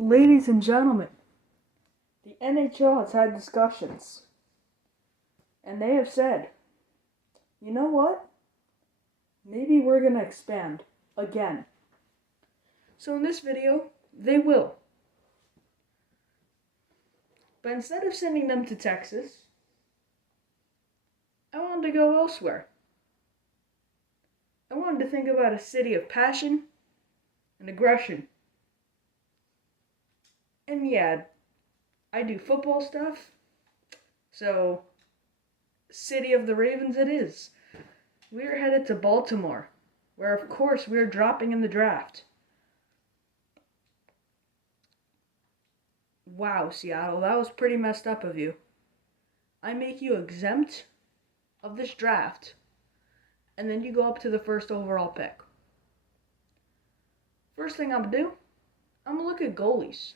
Ladies and gentlemen, the NHL has had discussions, and they have said, you know what? Maybe we're going to expand again. So in this video, they will. But instead of sending them to Texas, I wanted to go elsewhere. I wanted to think about a city of passion and aggression. And yeah, I do football stuff, so City of the Ravens it is. We are headed to Baltimore, where of course we are dropping in the draft. Wow, Seattle, that was pretty messed up of you. I make you exempt of this draft, and then you go up to the first overall pick. First thing I'm gonna do, I'm gonna look at goalies.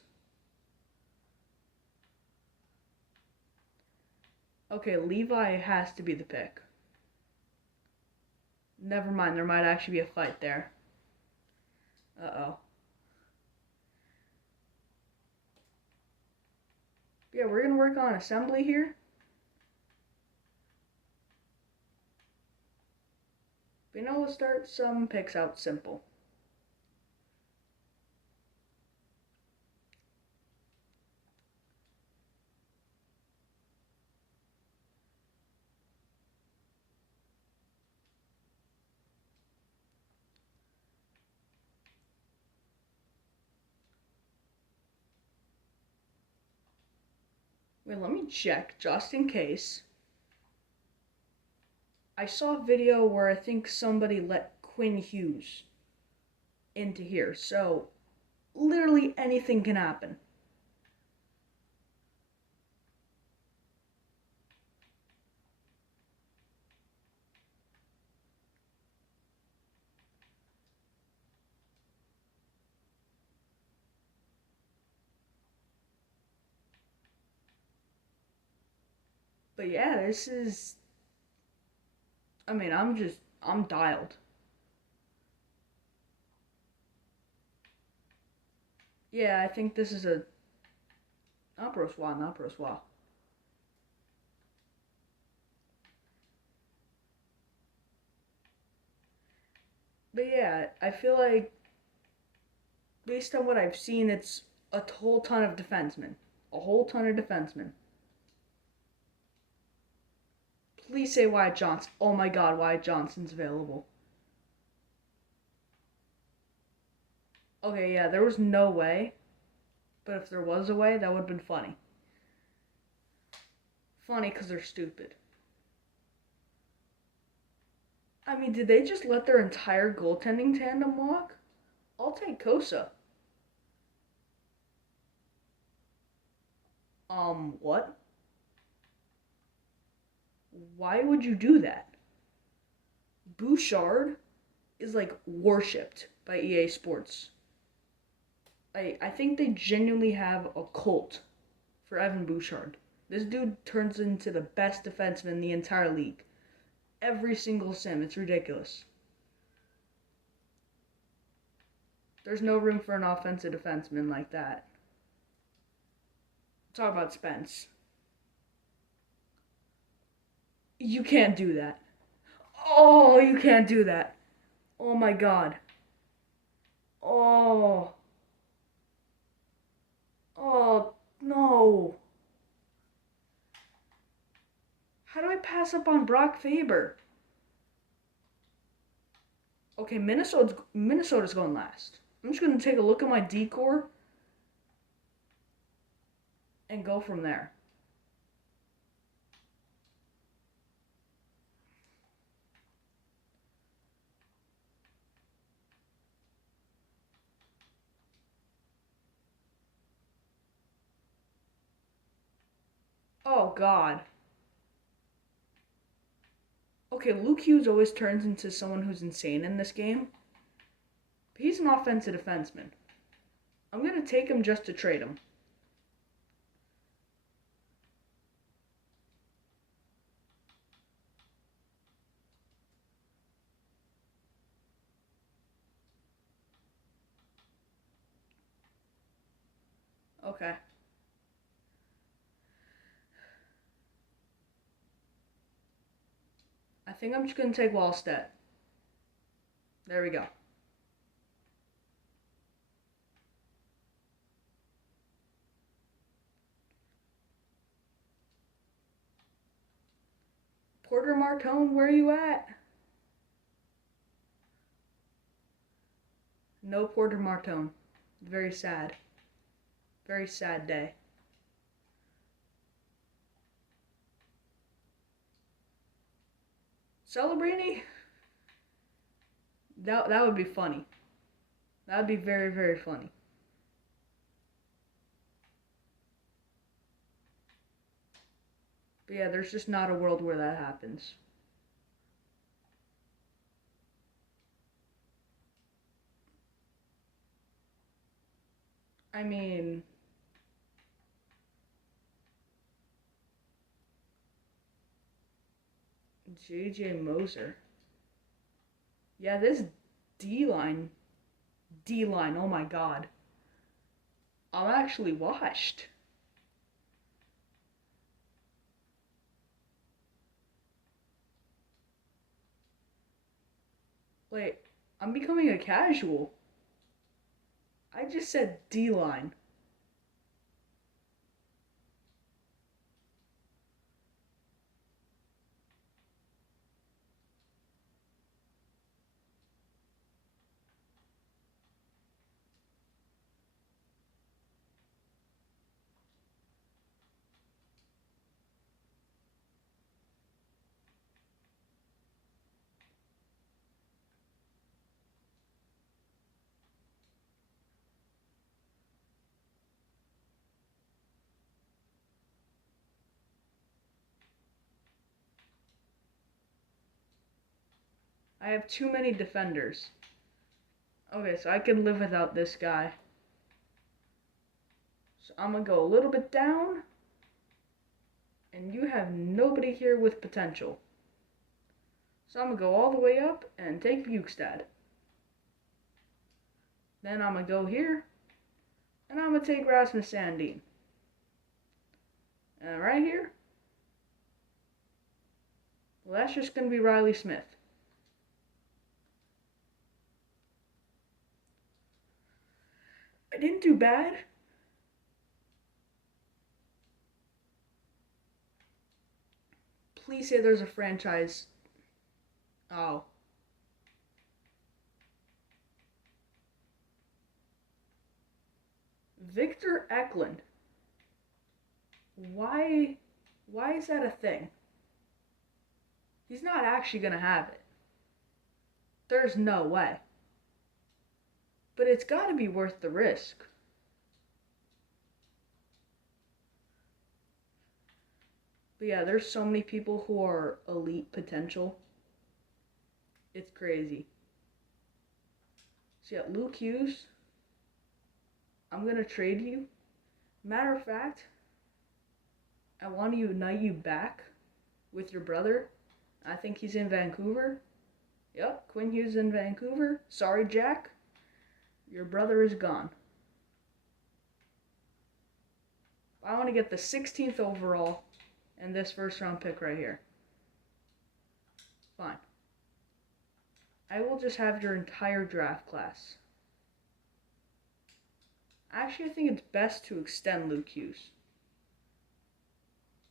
Okay, Levi has to be the pick. Never mind, there might actually be a fight there. Uh-oh. Yeah, we're gonna work on assembly here. But let's start some picks out simple. Wait, let me check just in case. I saw a video where I think somebody let Quinn Hughes into here, so literally anything can happen. But yeah, I'm dialed. Yeah, I think this is a not Brossois, not Brossois. But yeah, I feel like based on what I've seen, it's a whole ton of defensemen. A whole ton of defensemen. Please say Wyatt Johnson. Oh my god, Wyatt Johnson's available. Okay, yeah, there was no way. But if there was a way, that would have been funny. Funny because they're stupid. I mean, did they just let their entire goaltending tandem walk? I'll take Kosa. What? Why would you do that? Bouchard is like worshipped by EA Sports. I think they genuinely have a cult for Evan Bouchard. This dude turns into the best defenseman in the entire league. Every single sim. It's ridiculous. There's no room for an offensive defenseman like that. Talk about Spence. You can't do that. Oh, you can't do that. Oh my god. Oh. Oh, no. How do I pass up on Brock Faber? Okay, Minnesota's going last. I'm just going to take a look at my decor and go from there. Oh, God. Okay, Luke Hughes always turns into someone who's insane in this game. But he's an offensive defenseman. I'm going to take him just to trade him. Okay. I think I'm just gonna take Wallstedt. There we go. Porter Martone, where are you at? No Porter Martone. Very sad. Very sad day. Celebrini? That would be funny. That would be very, very funny. But yeah, there's just not a world where that happens. I mean, JJ Moser. Yeah, this D line. D line, oh my god. I'm actually washed. Wait, I'm becoming a casual. I just said D line. I have too many defenders. Okay, so I can live without this guy. So I'm gonna go a little bit down. And you have nobody here with potential. So I'm gonna go all the way up and take Bukestad. Then I'm gonna go here. And I'm gonna take Rasmus Sandin. And right here, well, that's just gonna be Riley Smith. I didn't do bad. Please say there's a franchise. Oh. Victor Eklund. Why is that a thing? He's not actually gonna have it. There's no way. But it's gotta be worth the risk. But yeah, there's so many people who are elite potential. It's crazy. So yeah, Luke Hughes, I'm gonna trade you. Matter of fact, I want to unite you back with your brother. I think he's in Vancouver. Yep, Quinn Hughes in Vancouver. Sorry, Jack. Your brother is gone. I want to get the 16th overall and this first round pick right here. Fine. I will just have your entire draft class. Actually, I think it's best to extend Luke Hughes.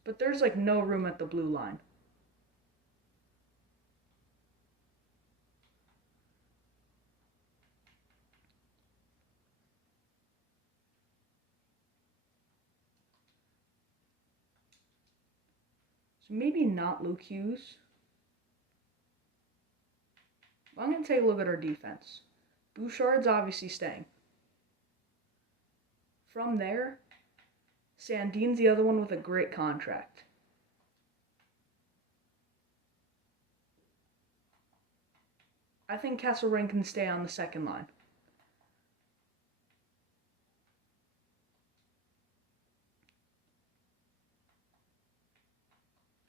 But there's like no room at the blue line. So maybe not Luke Hughes. I'm going to take a look at our defense. Bouchard's obviously staying. From there, Sandin's the other one with a great contract. I think Kesselring can stay on the second line.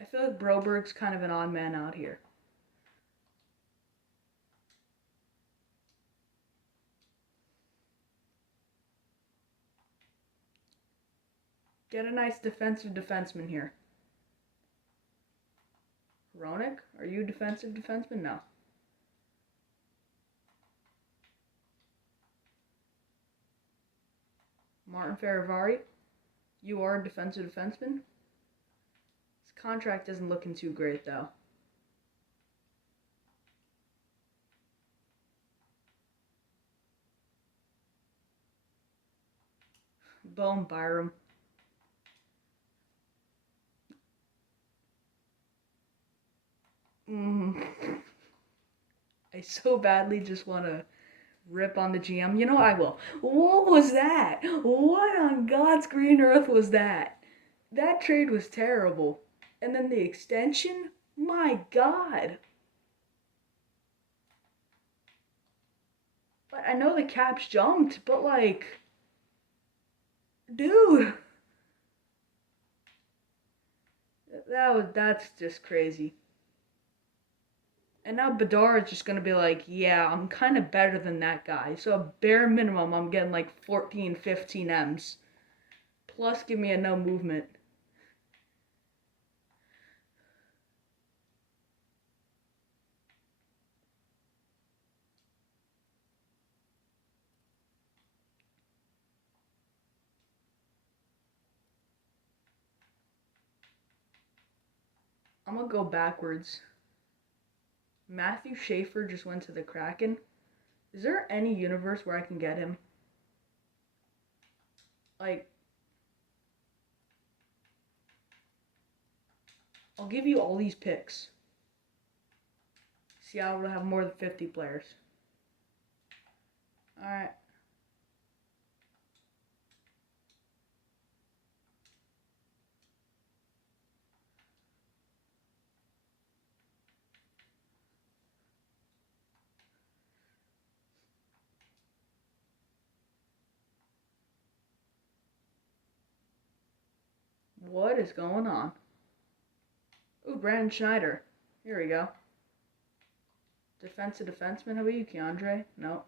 I feel like Broberg's kind of an odd man out here. Get a nice defensive defenseman here. Hronik, are you a defensive defenseman? No. Martin Faravari, you are a defensive defenseman? His contract isn't looking too great, though. Boom, Byram. I so badly just want to rip on the GM. You know, I will. What was that? What on God's green earth was that? That trade was terrible. And then the extension? My God. But I know the caps jumped, but like, dude, that's just crazy. And now Bedard is just gonna be like, yeah, I'm kind of better than that guy. So bare minimum, I'm getting like 14, 15 M's. Plus, give me a no movement. I'm gonna go backwards. Matthew Schaefer just went to the Kraken. Is there any universe where I can get him? Like, I'll give you all these picks. Seattle will have more than 50 players. Alright. What is going on? Ooh, Brandon Schneider. Here we go. Defensive defenseman. How about you, Keandre? Nope.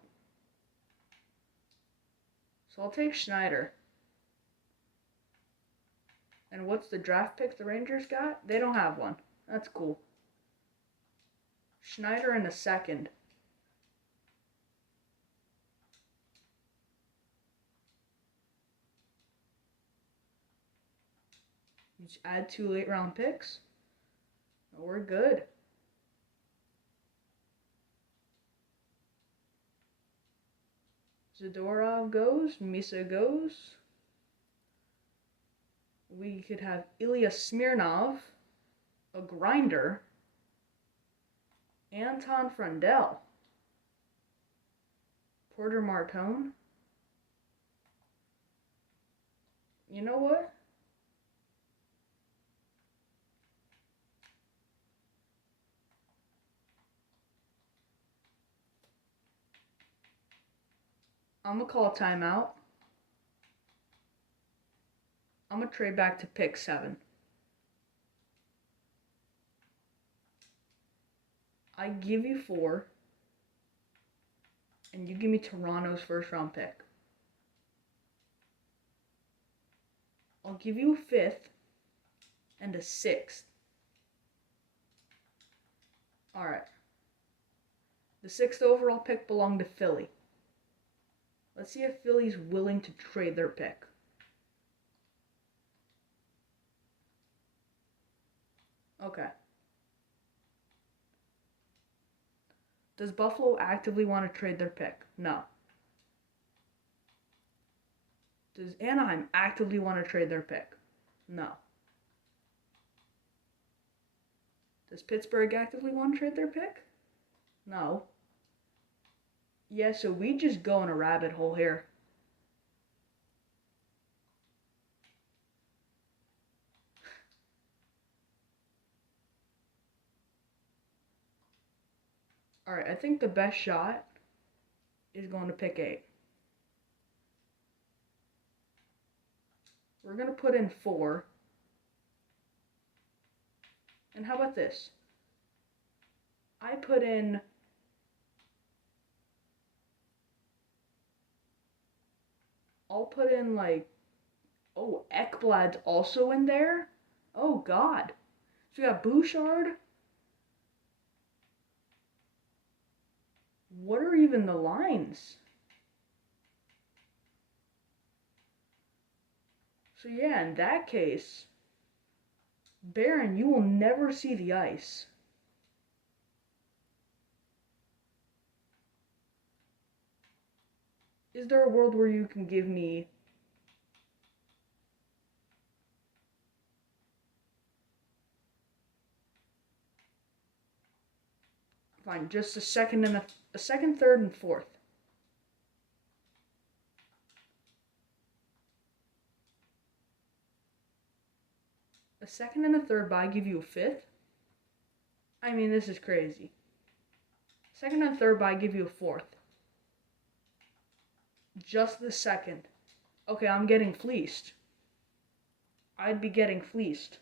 So I'll take Schneider. And what's the draft pick the Rangers got? They don't have one. That's cool. Schneider in a second. You just add 2 late round picks. We're good. Zadorov goes. Misa goes. We could have Ilya Smirnov, a grinder, Anton Frundell, Porter Martone. You know what? I'm going to call a timeout. I'm going to trade back to pick 7. I give you 4, and you give me Toronto's first round pick. I'll give you a 5th and a 6th. Alright. The 6th overall pick belonged to Philly. Let's see if Philly's willing to trade their pick. Okay. Does Buffalo actively want to trade their pick? No. Does Anaheim actively want to trade their pick? No. Does Pittsburgh actively want to trade their pick? No. Yeah, so we just go in a rabbit hole here. Alright, I think the best shot is going to pick 8. We're going to put in 4. And how about this? I put in... I'll put in like Oh, Ekblad's also in there? Oh, God. So we got Bouchard. What are even the lines? So yeah, in that case, Baron, you will never see the ice. Is there a world where you can give me fine, just a second and a second, third, and fourth? A second and a third, but I give you a fifth? I mean, this is crazy. Second and third, but I give you a fourth. Just the second. Okay, I'm getting fleeced. I'd be getting fleeced.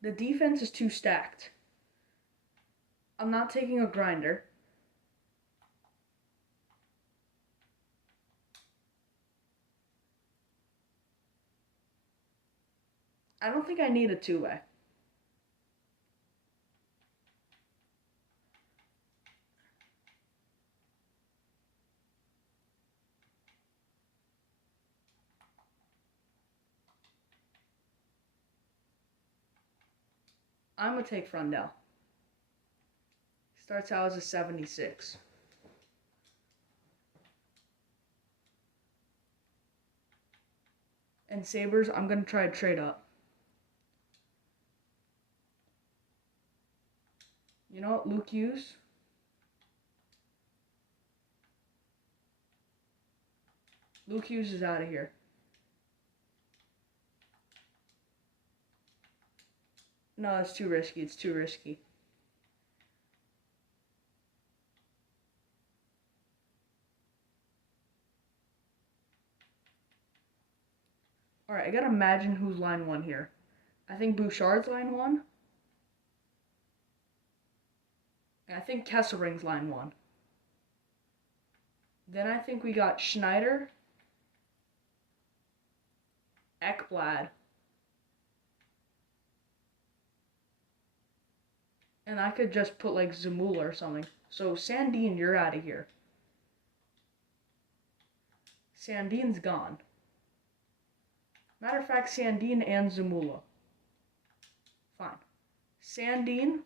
The defense is too stacked. I'm not taking a grinder. I don't think I need a two-way. I'm going to take Frundell. Starts out as a 76. And Sabres, I'm going to try to trade up. You know what? Luke Hughes. Luke Hughes is out of here. No, it's too risky. It's too risky. Alright, I gotta imagine who's line one here. I think Bouchard's line one. And I think Kesselring's line one. Then I think we got Schneider, Ekblad, and I could just put like Zamula or something. So Sandin, you're out of here. Sandin's gone. Matter of fact, Sandin and Zamula. Fine. Sandin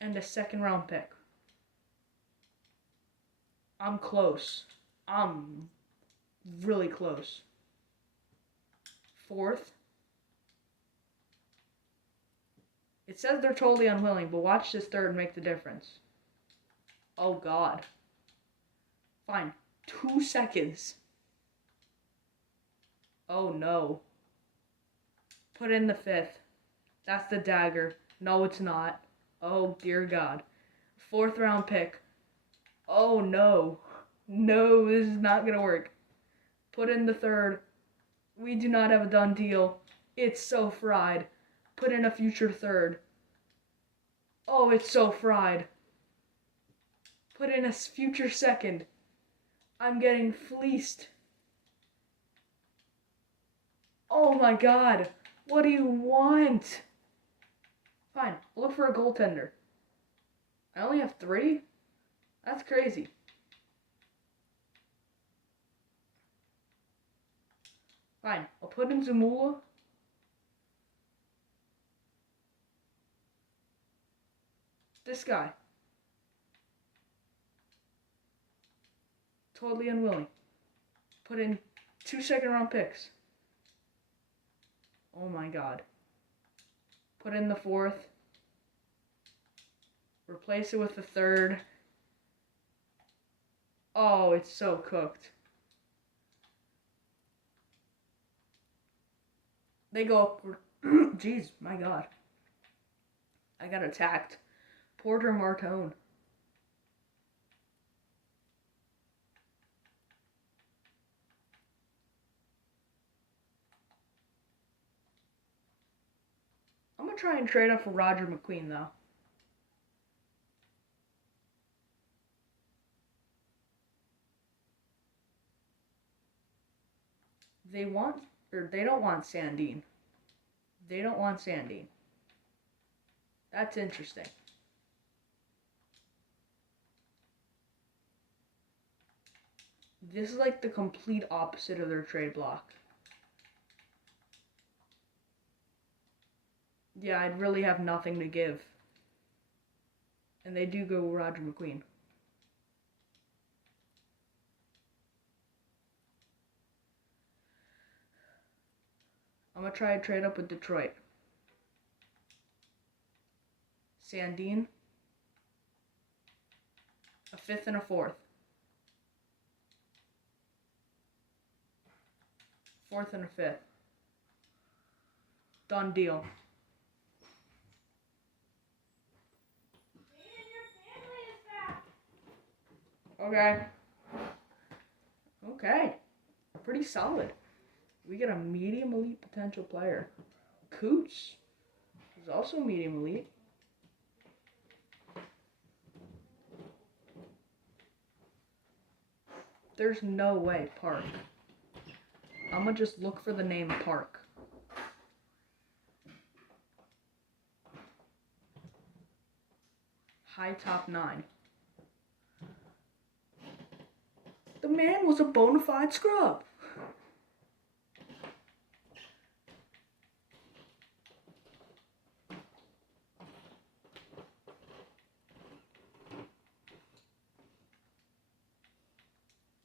and a second round pick. I'm close. I'm really close. Fourth. It says they're totally unwilling, but watch this third make the difference. Oh, God. Fine. 2 seconds. Oh, no. Put in the fifth. That's the dagger. No, it's not. Oh, dear God. Fourth round pick. Oh, no. No, this is not going to work. Put in the third. We do not have a done deal. It's so fried. Put in a future third. Oh, it's so fried. Put in a future second. I'm getting fleeced. Oh my God. What do you want? Fine, look for a goaltender. I only have 3? That's crazy. Fine, I'll put in Zamula. This guy. Totally unwilling. Put in 2 second round picks. Oh my God. Put in the fourth. Replace it with the third. Oh, it's so cooked. They go upward. Jeez, my God. I got attacked. Porter Martone. I'm going to try and trade up for Roger McQueen, though. They want, or they don't want Sandine. They don't want Sandine. That's interesting. This is like the complete opposite of their trade block. Yeah, I'd really have nothing to give. And they do go Roger McQueen. I'm going to try to trade up with Detroit. Sandine. A fifth and a fourth. Fourth and a fifth. Done deal. Okay. Okay. Pretty solid. We get a medium elite potential player. Coots is also medium elite. There's no way Park. I'm gonna just look for the name Park. High top 9. The man was a bona fide scrub.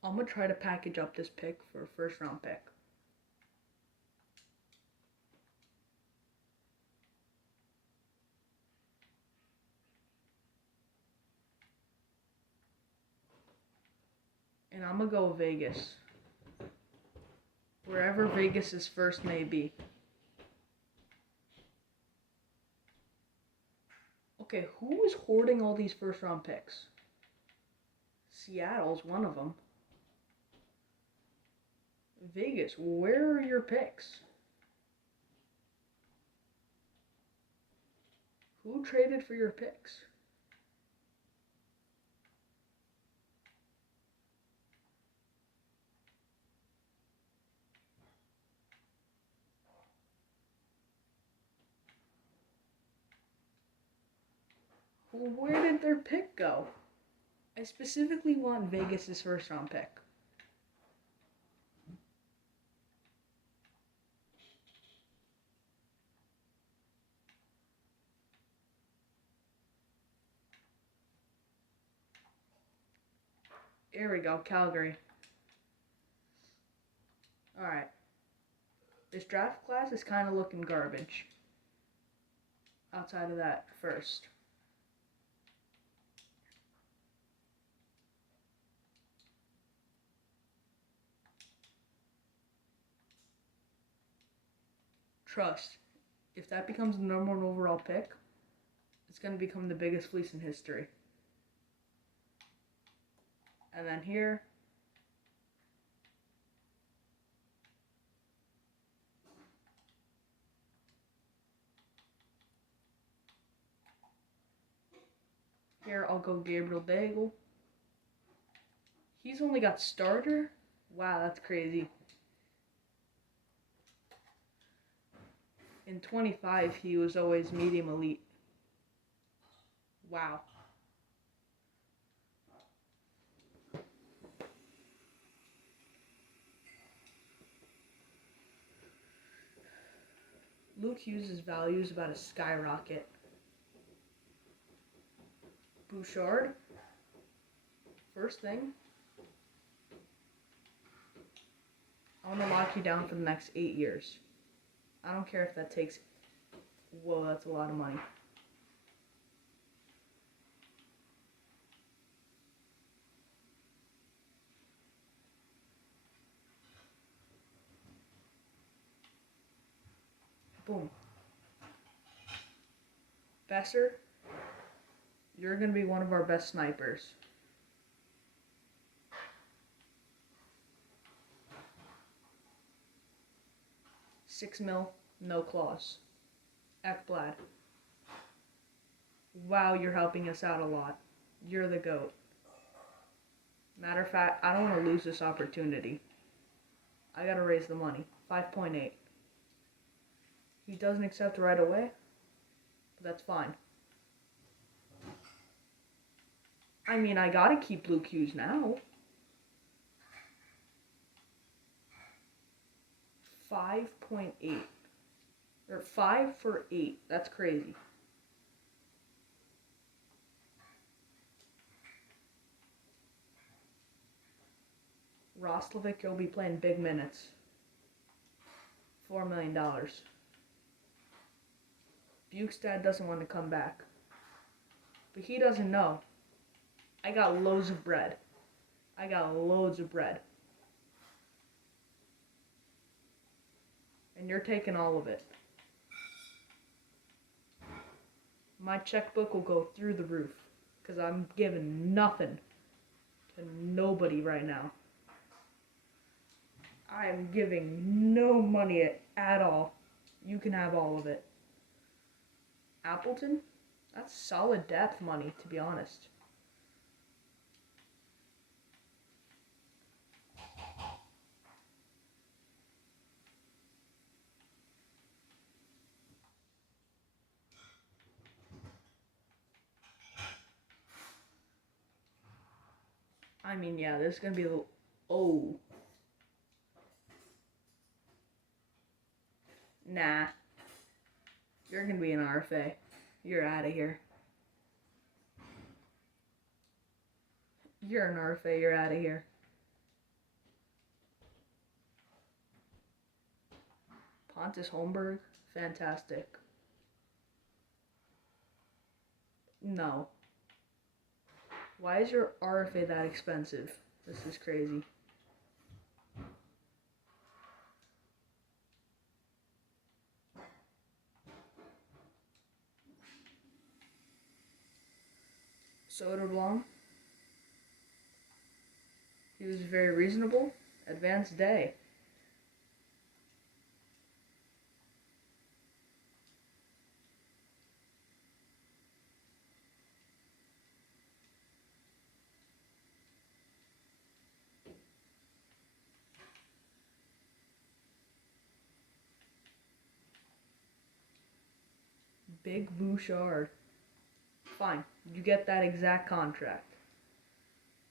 I'm going to try to package up this pick for a first round pick. And I'm going to go Vegas. Wherever Vegas's first may be. Okay, who is hoarding all these first round picks? Seattle's one of them. Vegas, where are your picks? Who traded for your picks? Where did their pick go? I specifically want Vegas's first round pick. Here we go, Calgary. Alright. This draft class is kind of looking garbage. Outside of that first. Trust. If that becomes the number 1 overall pick, it's going to become the biggest fleece in history. And then here, I'll go Gabriel Daigle. He's only got starter? Wow, that's crazy. In 25, he was always medium elite. Wow. Luke Hughes' value is about to skyrocket. Bouchard. First thing. I want to lock you down for the next 8 years. I don't care if that takes... Whoa, that's a lot of money. Boom. Besser, you're going to be one of our best snipers. $6 mil, no clause. Ekblad. Wow, you're helping us out a lot. You're the GOAT. Matter of fact, I don't want to lose this opportunity. I gotta raise the money. 5.8. He doesn't accept right away, but that's fine. I mean, I gotta keep Luke Hughes now. 5.8. Or 5 for 8. That's crazy. Roslovic will be playing big minutes. $4 million. Bukestad doesn't want to come back. But he doesn't know. I got loads of bread. I got loads of bread. And you're taking all of it. My checkbook will go through the roof. Because I'm giving nothing to nobody right now. I am giving no money at all. You can have all of it. Appleton? That's solid depth money, to be honest. I mean, yeah, this is going to be a little... Oh. Nah. You're going to be an RFA. You're out of here. You're an RFA. You're out of here. Pontus Holmberg. Fantastic. No. Why is your RFA that expensive? This is crazy. Soderblom. He was very reasonable. Advanced day. Big Bouchard. Fine. You get that exact contract.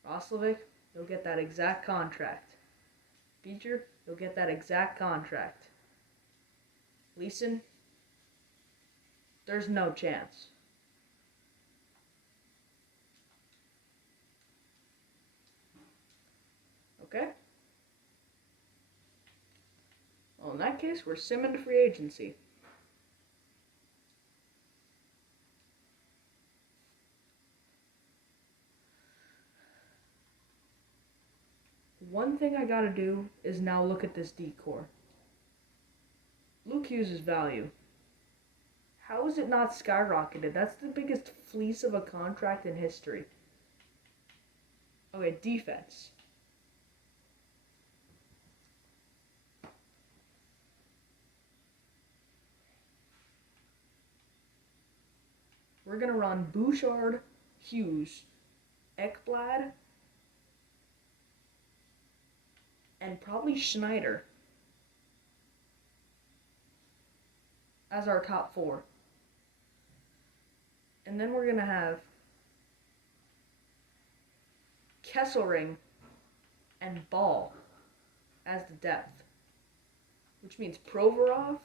Roslovic, you'll get that exact contract. Beecher, you'll get that exact contract. Leeson, there's no chance. Okay? Well, in that case, we're simming to free agency. One thing I gotta do is now look at this decor. Luke Hughes' value. How is it not skyrocketed? That's the biggest fleece of a contract in history. Okay, defense. We're gonna run Bouchard, Hughes, Ekblad, and probably Schneider as our top 4. And then we're going to have Kesselring and Ball as the depth. Which means Provorov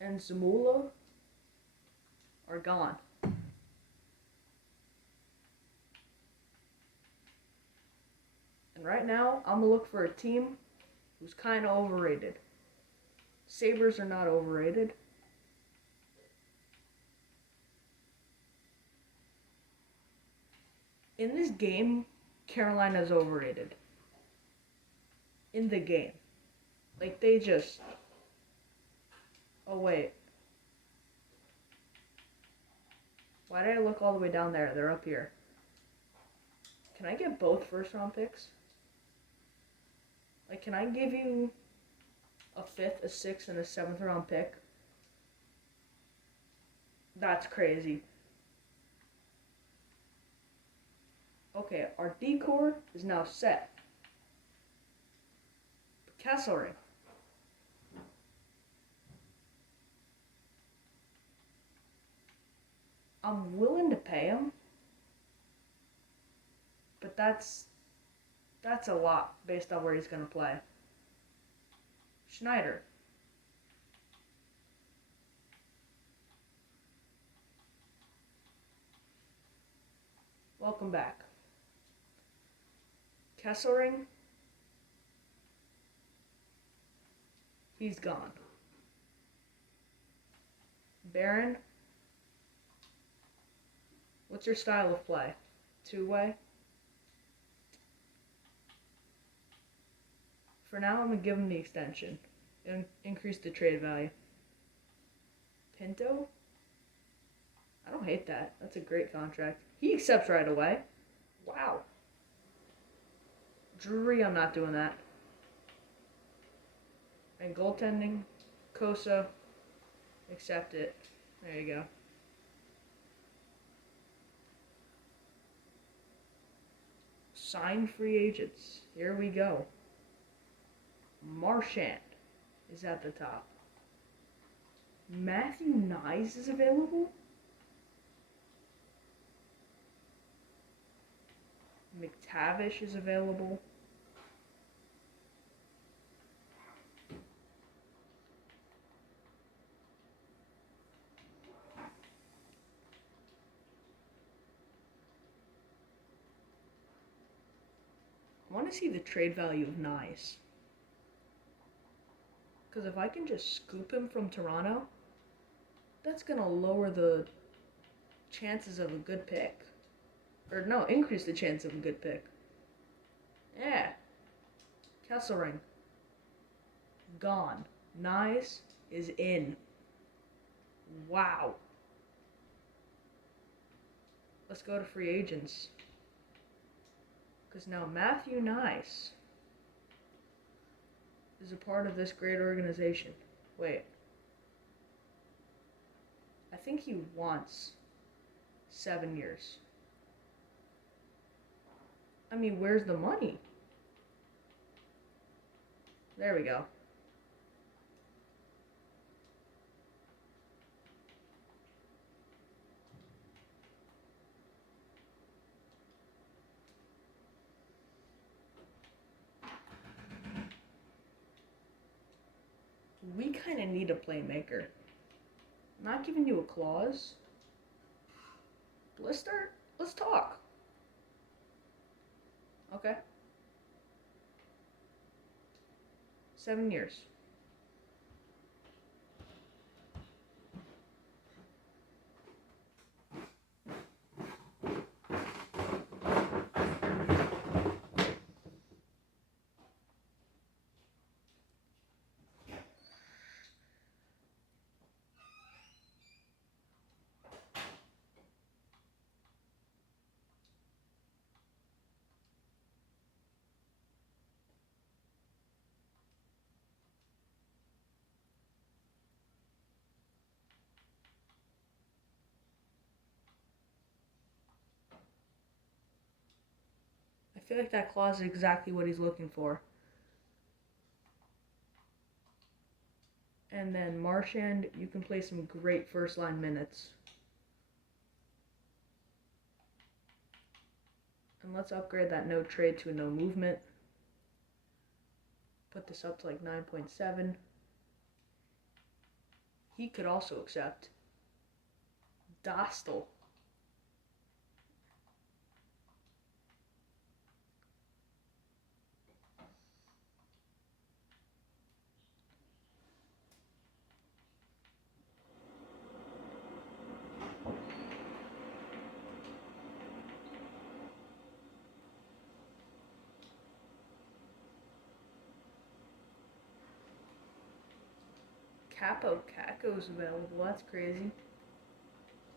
and Zamula are gone. And right now, I'm going to look for a team who's kind of overrated. Sabres are not overrated. In this game, Carolina's overrated. In the game. Like, they just... Oh, wait. Why did I look all the way down there? They're up here. Can I get both first-round picks? Like, can I give you a 5th, a 6th, and a 7th-round pick? That's crazy. Okay, our decor is now set. Kesselring. I'm willing to pay him, but that's a lot based on where he's going to play. Schneider. Welcome back. Kesselring. He's gone. Barron. What's your style of play? Two-way? For now, I'm going to give him the extension. Increase the trade value. Pinto? I don't hate that. That's a great contract. He accepts right away. Wow. Drury, I'm not doing that. And goaltending, Kosa, accept it. There you go. Sign free agents. Here we go. Marchand is at the top. Matthew Nyes is available. McTavish is available. I want to see the trade value of Nyes. Because if I can just scoop him from Toronto, that's going to lower the chances of a good pick. Or no, increase the chance of a good pick. Yeah. Kesselring. Gone. Nyes is in. Wow. Let's go to free agents. Because now Matthew Nyes is a part of this great organization. Wait. I think he wants 7 years. I mean, where's the money? There we go. We kind of need a playmaker. I'm not giving you a clause. Let's talk. Okay. 7 years. I feel like that clause is exactly what he's looking for. And then Marchand, you can play some great first line minutes. And let's upgrade that no trade to a no movement. Put this up to like 9.7. He could also accept Dostal. Caco's available. That's crazy.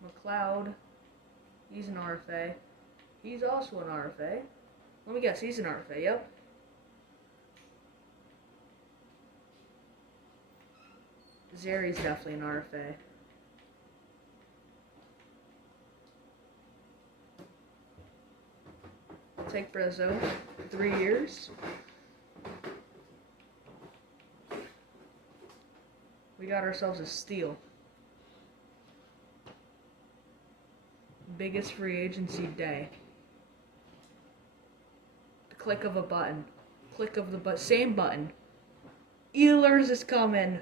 McLeod. He's an RFA. He's also an RFA. Let me guess, he's an RFA, yep. Zeri's definitely an RFA. Take Brezzo. 3 years. We got ourselves a steal. Biggest free agency day. The click of a button. Click of the button. Same button. Ehlers is coming.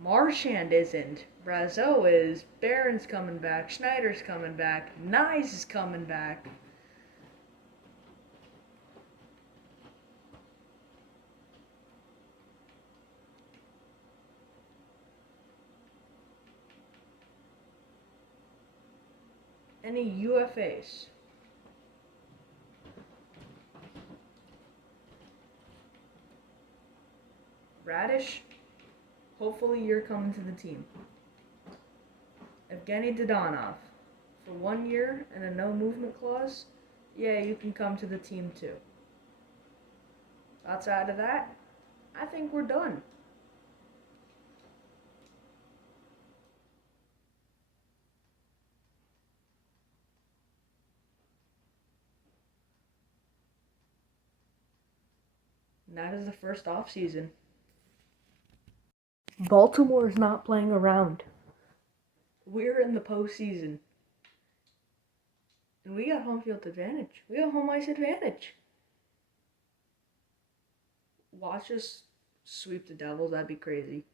Marchand isn't. Brazeau is. Barron's coming back. Schneider's coming back. Nyes is coming back. Any UFAs? Radish? Hopefully you're coming to the team. Evgeny Dodonov. For 1 year and a no movement clause? Yeah, you can come to the team too. Outside of that, I think we're done. And that is the first off season. Baltimore is not playing around. We're in the postseason. And we got home field advantage. We got home ice advantage. Watch us sweep the Devils. That'd be crazy.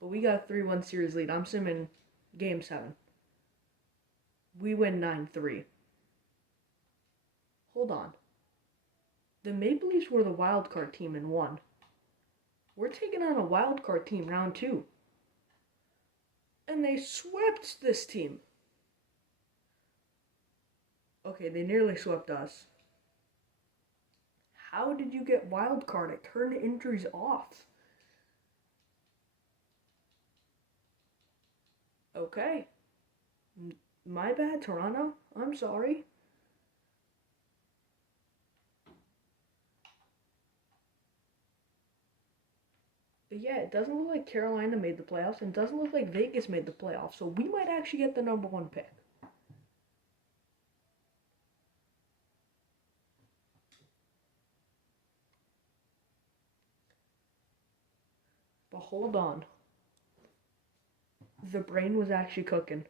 But we got a 3-1 series lead. I'm assuming Game 7. We win 9-3. Hold on. The Maple Leafs were the wild card team and won. We're taking on a wild card team round 2. And they swept this team. Okay, they nearly swept us. How did you get wild card? It turned injuries off. Okay. My bad, Toronto. I'm sorry. But yeah, it doesn't look like Carolina made the playoffs, and it doesn't look like Vegas made the playoffs, so we might actually get the number 1 pick. But hold on. The brain was actually cooking.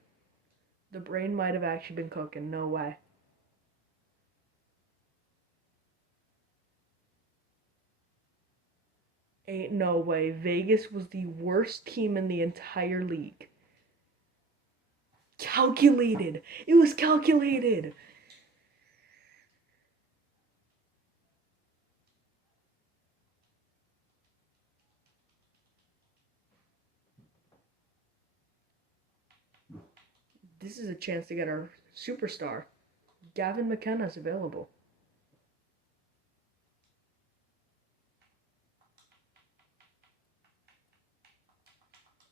The brain might have actually been cooking. No way. Ain't no way. Vegas was the worst team in the entire league. Calculated. It was calculated. This is a chance to get our superstar. Gavin McKenna's available.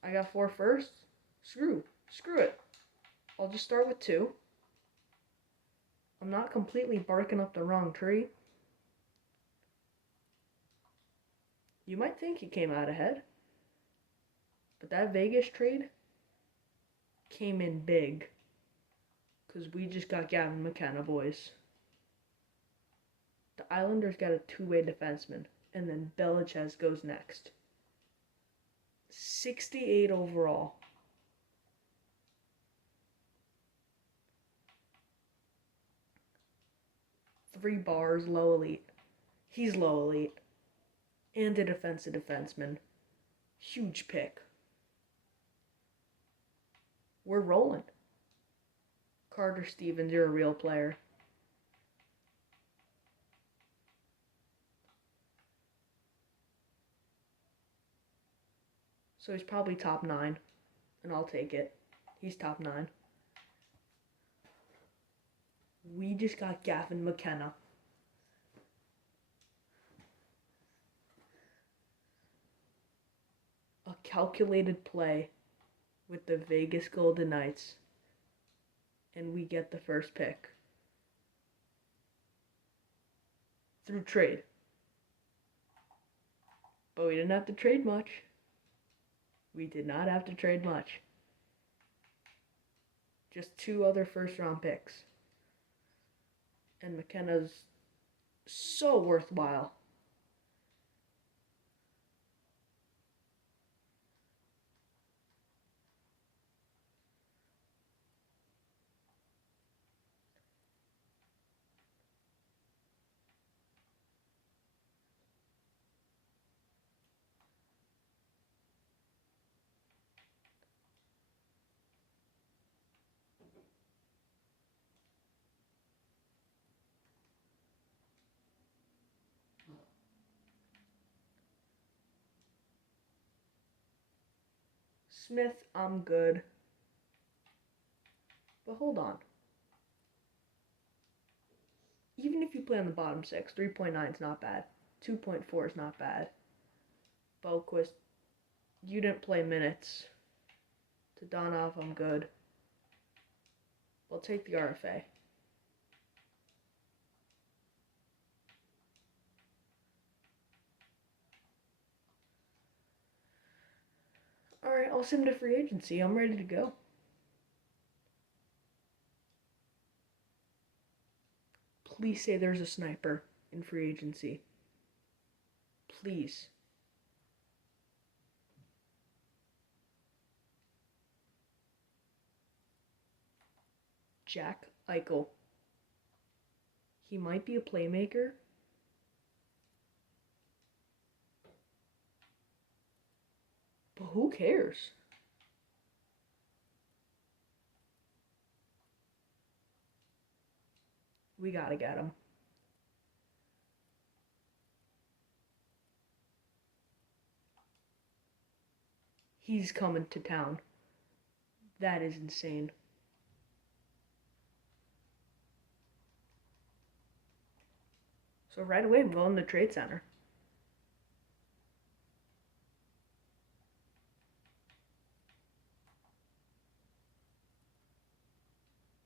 I got 4 first. Screw it. I'll just start with 2. I'm not completely barking up the wrong tree. You might think he came out ahead. But that Vegas trade came in big. Because we just got Gavin McKenna, boys. The Islanders got a 2-way defenseman. And then Belichick goes next. 68 overall. Three bars, low elite. He's low elite. And a defensive defenseman. Huge pick. We're rolling. Carter Stevens, you're a real player. So he's probably top 9. And I'll take it. He's top 9. We just got Gavin McKenna. A calculated play with the Vegas Golden Knights. And we get the first pick. Through trade. But we didn't have to trade much. We did not have to trade much. Just 2 other first-round picks. And McKenna's so worthwhile. Smith, I'm good. But hold on. Even if you play on the bottom six, 3.9 is not bad. 2.4 is not bad. Boquist, you didn't play minutes. To Donov, I'm good. I'll take the RFA. Alright, I'll send him to free agency. I'm ready to go. Please say there's a sniper in free agency. Please. Jack Eichel. He might be a playmaker. But who cares? We gotta get him. He's coming to town. That is insane. So right away, I'm going to the Trade Center.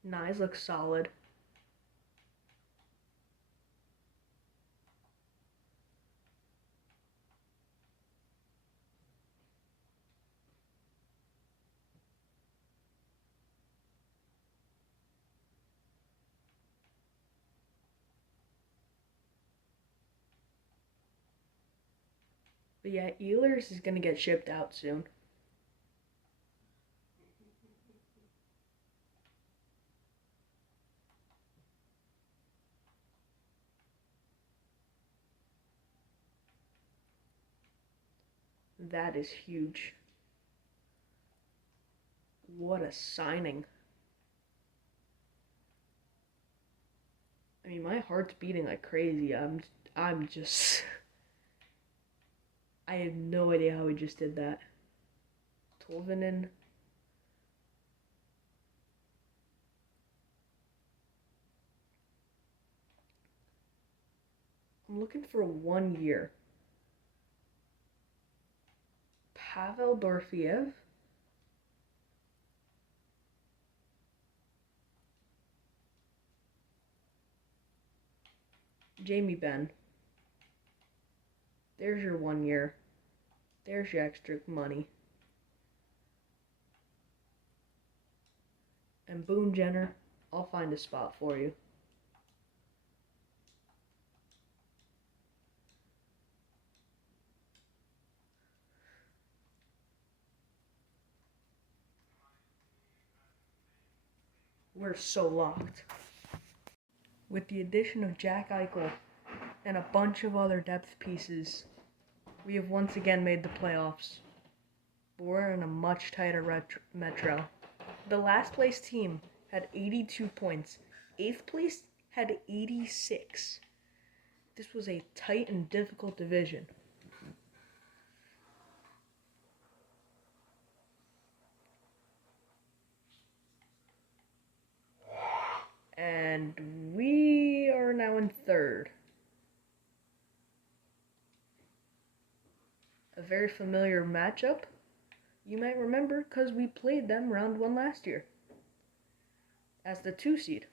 Nyes looks solid. But yeah, Ehlers is going to get shipped out soon. That is huge. What a signing. I mean, my heart's beating like crazy. I'm just I have no idea how he just did that. Tolvanen. I'm looking for 1 year. Pavel Dorfiev. Jamie Benn. There's your 1 year. There's your extra money. And Boone Jenner, I'll find a spot for you. We're so locked. With the addition of Jack Eichel and a bunch of other depth pieces, we have once again made the playoffs. But we're in a much tighter metro. The last place team had 82 points. 8th place had 86. This was a tight and difficult division. And we are now in 3rd. A very familiar matchup. You might remember because we played them round 1 last year as the 2 seed.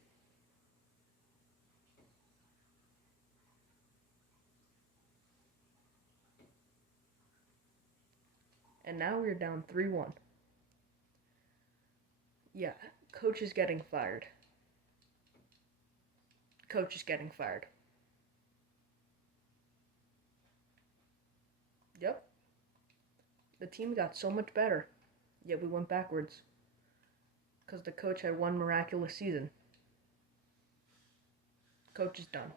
And now we're down 3-1. Yeah, coach is getting fired. Coach is getting fired. Yep. The team got so much better, yet we went backwards. Because the coach had one miraculous season. Coach is done.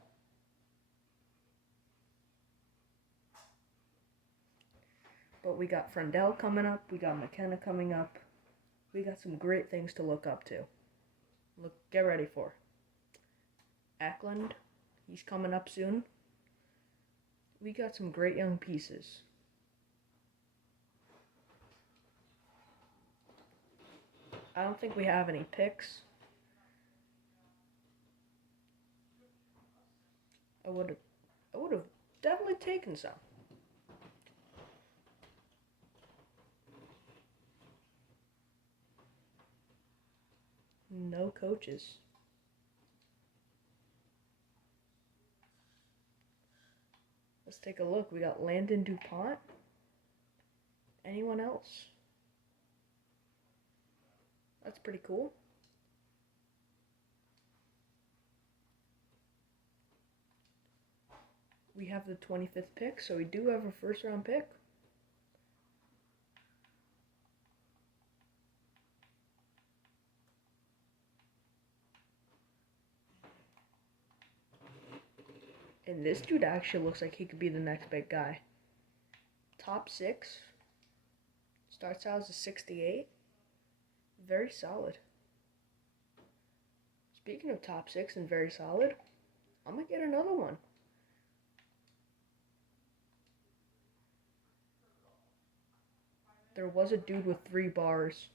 But we got Frendell coming up. We got McKenna coming up. We got some great things to look up to. Get ready for. Ackland, he's coming up soon. We got some great young pieces. I don't think we have any picks. I would have definitely taken some. No coaches. Let's take a look. We got Landon DuPont. Anyone else? That's pretty cool. We have the 25th pick, so we do have a first round pick. And this dude actually looks like he could be the next big guy. Top 6. Starts out as a 68. Very solid. Speaking of top 6 and very solid, I'm going to get another one. There was a dude with 3 bars.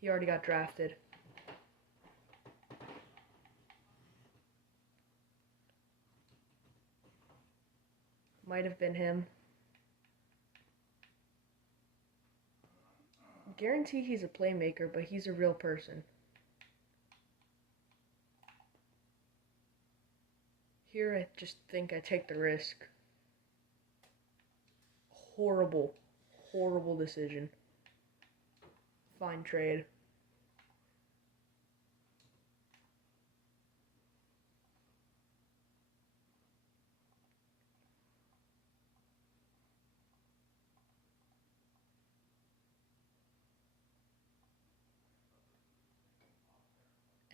He already got drafted. Might have been him. Guarantee he's a playmaker, but he's a real person. Here I just think I take the risk. Horrible decision. Fine trade.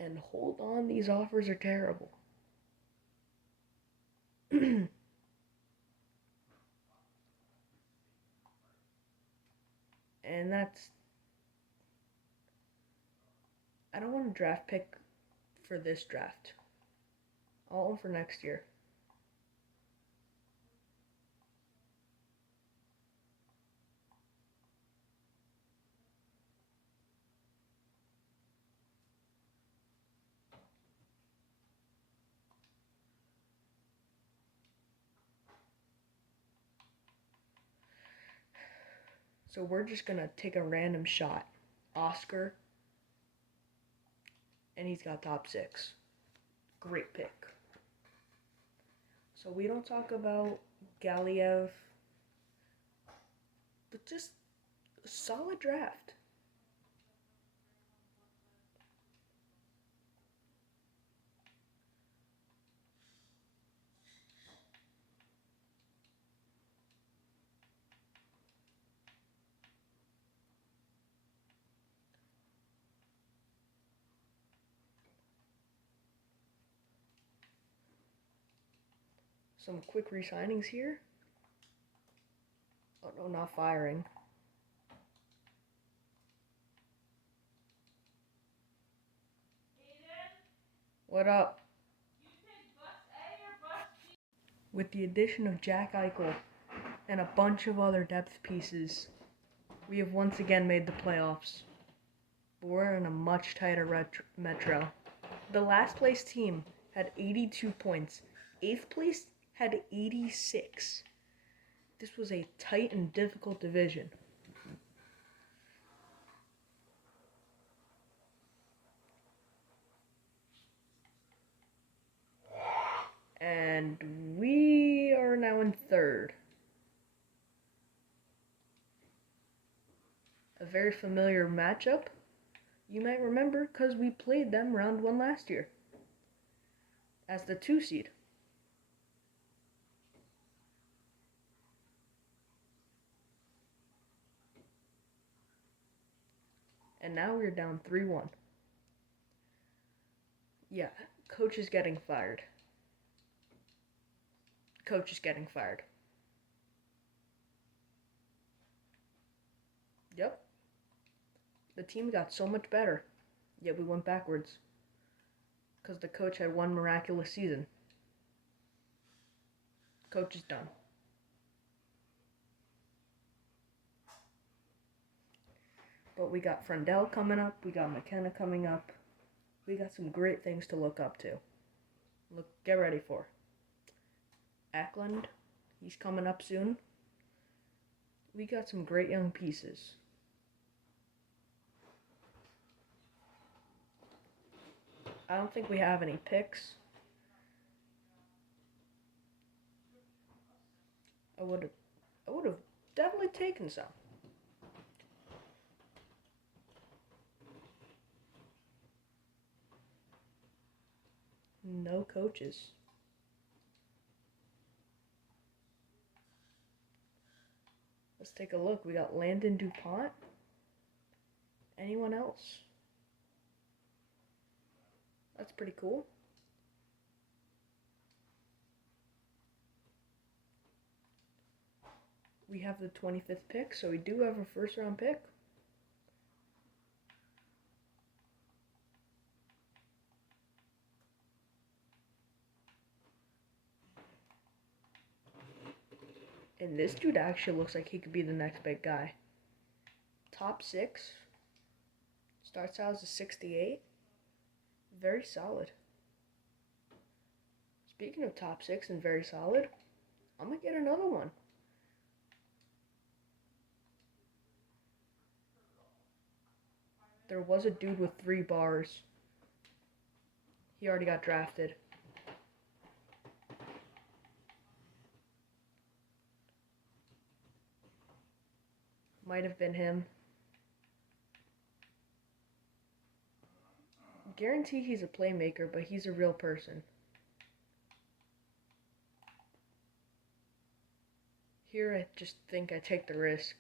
And hold on, these offers are terrible. And that's... I don't want a draft pick for this draft. I want one for next year. So we're just going to take a random shot. Oscar. And he's got top 6. Great pick. So we don't talk about Galiev. But just a solid draft. Some quick re-signings here. Oh no, not firing. What up? You take bus A or bus B? With the addition of Jack Eichel and a bunch of other depth pieces, we have once again made the playoffs. But we're in a much tighter metro. The last place team had 82 points. 8th place had 86. This was a tight and difficult division. And we are now in 3rd. A very familiar matchup. You might remember because we played them round 1 last year as the 2 seed. And now we're down 3-1. Yeah, coach is getting fired. Coach is getting fired. Yep. The team got so much better, yet we went backwards. Because the coach had one miraculous season. Coach is done. But we got Frendell coming up. We got McKenna coming up. We got some great things to look up to. Get ready for. Ackland, he's coming up soon. We got some great young pieces. I don't think we have any picks. I would have definitely taken some. No coaches. Let's take a look. We got Landon DuPont. Anyone else? That's pretty cool. We have the 25th pick, so we do have a first round pick. And this dude actually looks like he could be the next big guy. Top 6. Starts out as a 68. Very solid. Speaking of top 6 and very solid, I'm going to get another one. There was a dude with 3 bars. He already got drafted. Might have been him. Guarantee he's a playmaker, but he's a real person. Here I just think I take the risk.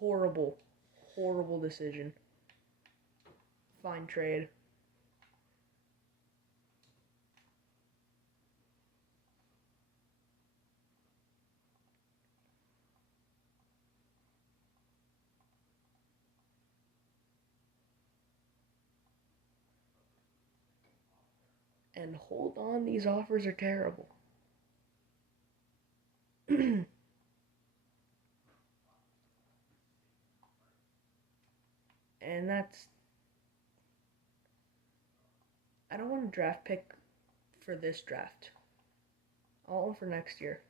Horrible decision. Fine trade. And hold on, these offers are terrible. And that's... I don't want a draft pick for this draft. I want one for next year.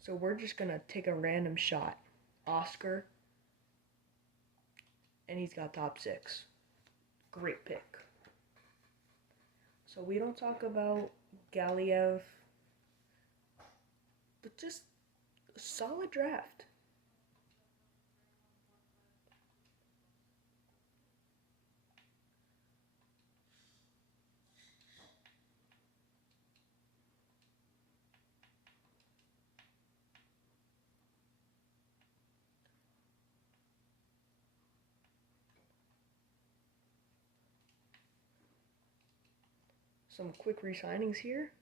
So we're just going to take a random shot. Oscar. And he's got top 6. Great pick. So we don't talk about Galiev. But just a solid draft. Some quick re-signings here.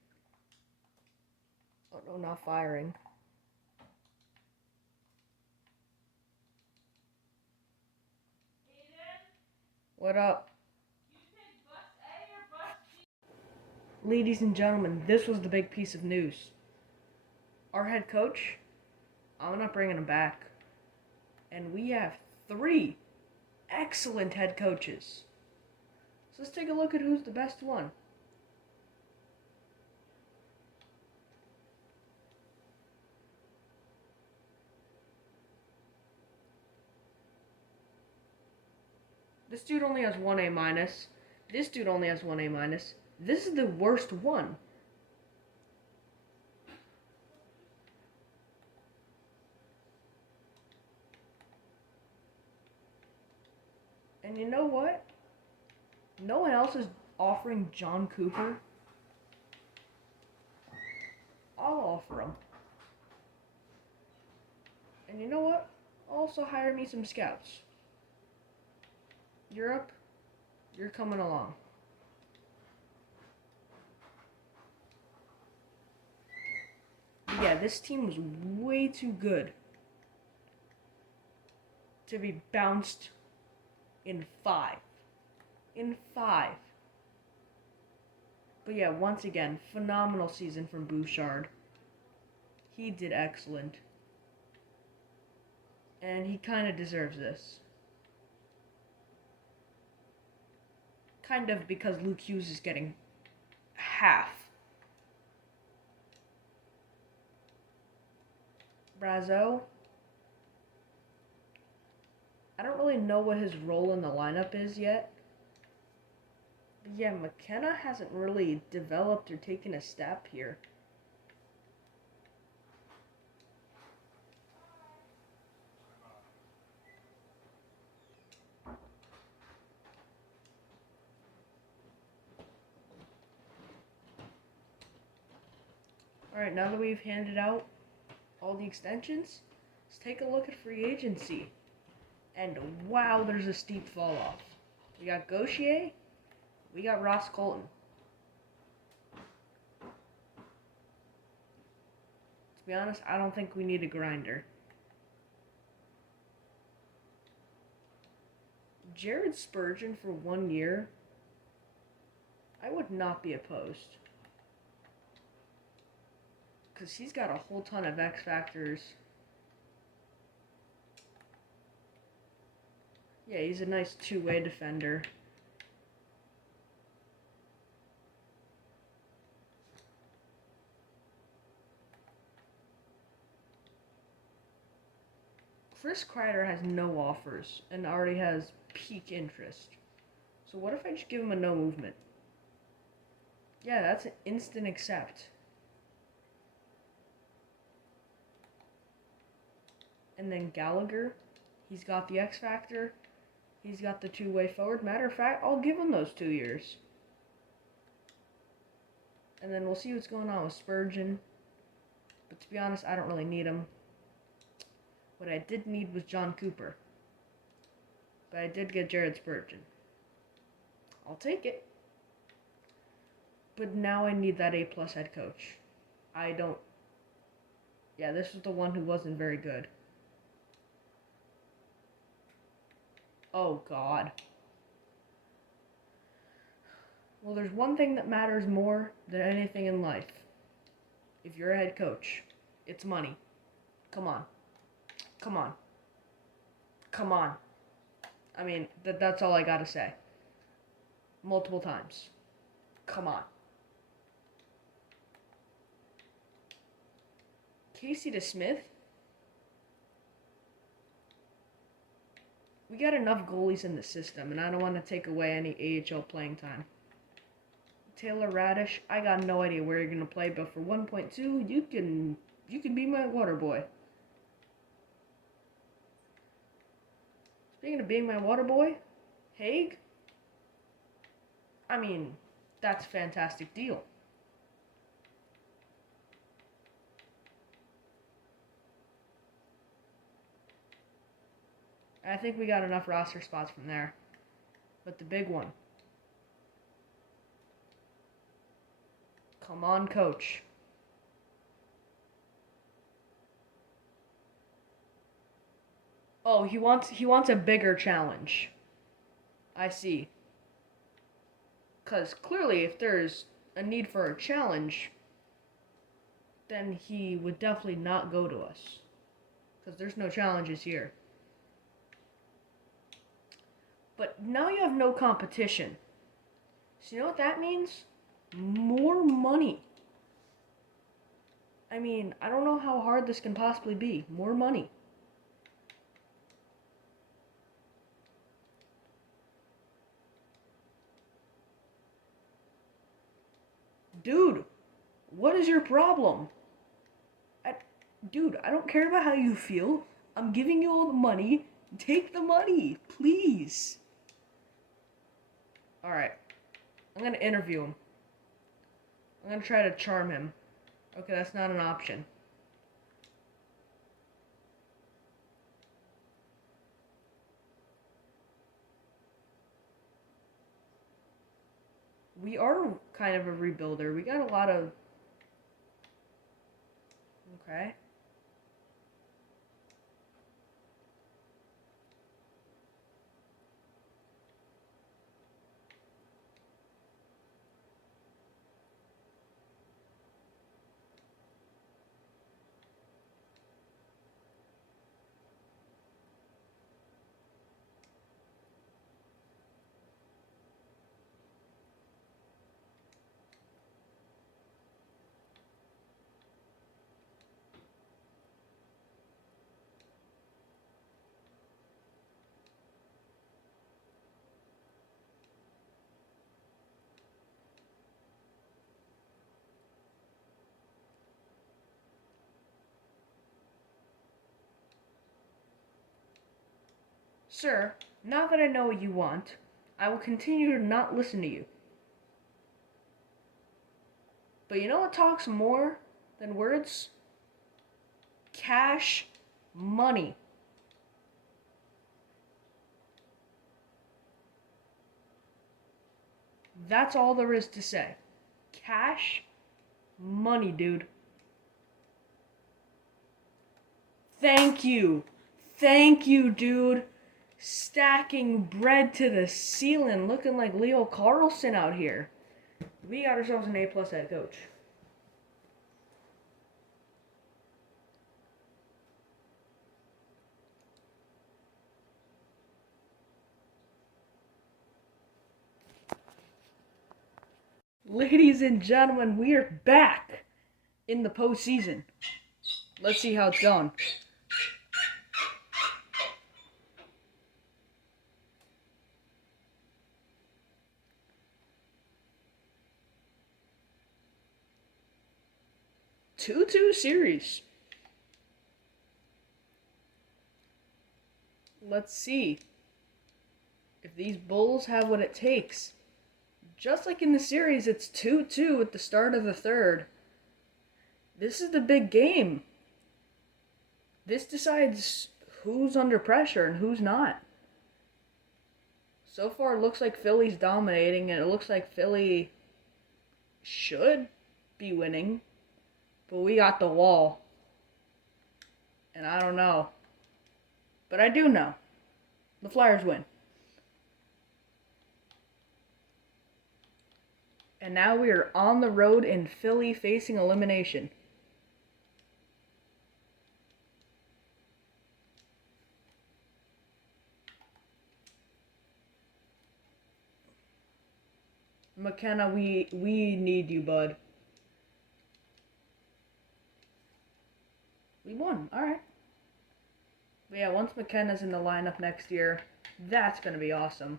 Oh no, not firing. What up? Ladies and gentlemen, this was the big piece of news. Our head coach, I'm not bringing him back. And we have 3 excellent head coaches. So let's take a look at who's the best one. This dude only has 1 A-. This dude only has 1 A-. This is the worst one. And you know what? No one else is offering John Cooper. I'll offer him. And you know what? Also hire me some scouts. Europe, you're coming along. Yeah, this team was way too good to be bounced in 5. In 5. But yeah, once again, phenomenal season from Bouchard. He did excellent. And he kind of deserves this. Kind of because Luke Hughes is getting half. Brazeau, I don't really know what his role in the lineup is yet. But yeah, McKenna hasn't really developed or taken a step here. Alright, now that we've handed out all the extensions, let's take a look at free agency. And wow, there's a steep fall off. We got Gaucher, we got Ross Colton. To be honest, I don't think we need a grinder. Jared Spurgeon for 1 year, I would not be opposed. Because he's got a whole ton of X factors. Yeah, he's a nice two-way defender. Chris Kreider has no offers and already has peak interest. So what if I just give him a no movement? Yeah, that's an instant accept. And then Gallagher, he's got the X factor. He's got the two-way forward. Matter of fact, I'll give him those 2 years. And then we'll see what's going on with Spurgeon. But to be honest, I don't really need him. What I did need was John Cooper. But I did get Jared Spurgeon. I'll take it. But now I need that A-plus head coach. I don't... Yeah, this was the one who wasn't very good. Oh, God. Well, there's one thing that matters more than anything in life. If you're a head coach, it's money. Come on. Come on. Come on. I mean, that's all I gotta say. Multiple times. Come on. Casey DeSmith? We got enough goalies in the system, and I don't want to take away any AHL playing time. Taylor Radish, I got no idea where you're gonna play, but for 1.2, you can be my water boy. Speaking of being my water boy, Haig. I mean, that's a fantastic deal. I think we got enough roster spots from there. But the big one. Come on, coach. Oh, he wants a bigger challenge. I see. 'Cause clearly if there's a need for a challenge, then he would definitely not go to us. 'Cause there's no challenges here. But now you have no competition. So you know what that means? More money. I mean, I don't know how hard this can possibly be. More money. Dude, what is your problem? Dude, I don't care about how you feel. I'm giving you all the money. Take the money, please. Alright. I'm gonna interview him. I'm gonna try to charm him. Okay, that's not an option. We are kind of a rebuilder. We got a lot of Okay. Sir, now that I know what you want, I will continue to not listen to you. But you know what talks more than words? Cash money. That's all there is to say. Cash money, dude. Thank you. Thank you, dude. Stacking bread to the ceiling, looking like Leo Carlson out here. We got ourselves an A+ head coach. Ladies and gentlemen, we are back in the postseason. Let's see how it's going. Two series. Let's see if these Bulls have what it takes. Just like in the series, it's 2-2 at the start of the third. This is the big game. This decides who's under pressure and who's not. So far, it looks like Philly's dominating, and it looks like Philly should be winning. But we got the wall. And I don't know. But I do know. The Flyers win. And now we are on the road in Philly facing elimination. McKenna, we need you, bud. We won. All right. But yeah, once McKenna's in the lineup next year, that's going to be awesome.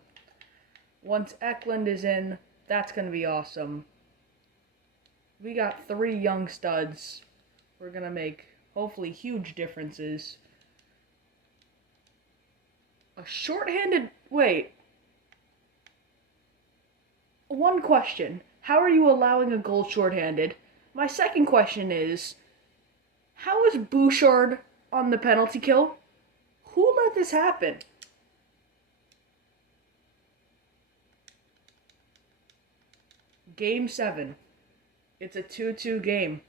Once Eklund is in, that's going to be awesome. We got 3 young studs. We're going to make, hopefully, huge differences. A shorthanded... Wait. One question. How are you allowing a goal shorthanded? My second question is, how is Bouchard on the penalty kill? Who let this happen? Game 7. It's a 2-2 game.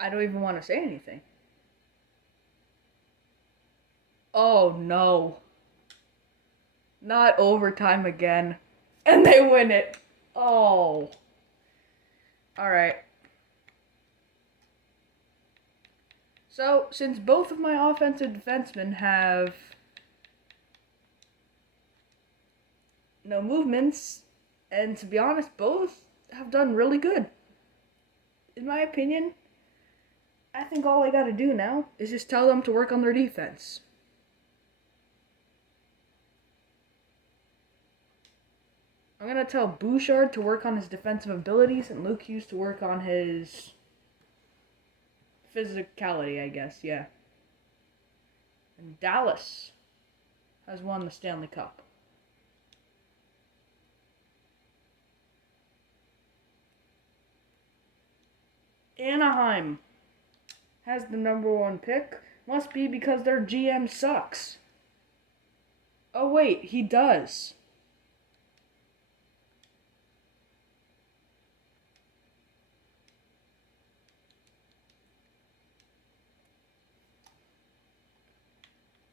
I don't even want to say anything. Oh no. Not overtime again. And they win it. Oh. Alright. So, since both of my offensive defensemen have no movements, and to be honest, both have done really good. In my opinion, I think all I gotta do now is just tell them to work on their defense. I'm going to tell Bouchard to work on his defensive abilities and Luke Hughes to work on his physicality, I guess, yeah. And Dallas has won the Stanley Cup. Anaheim has the number 1 pick. Must be because their GM sucks. Oh wait, he does.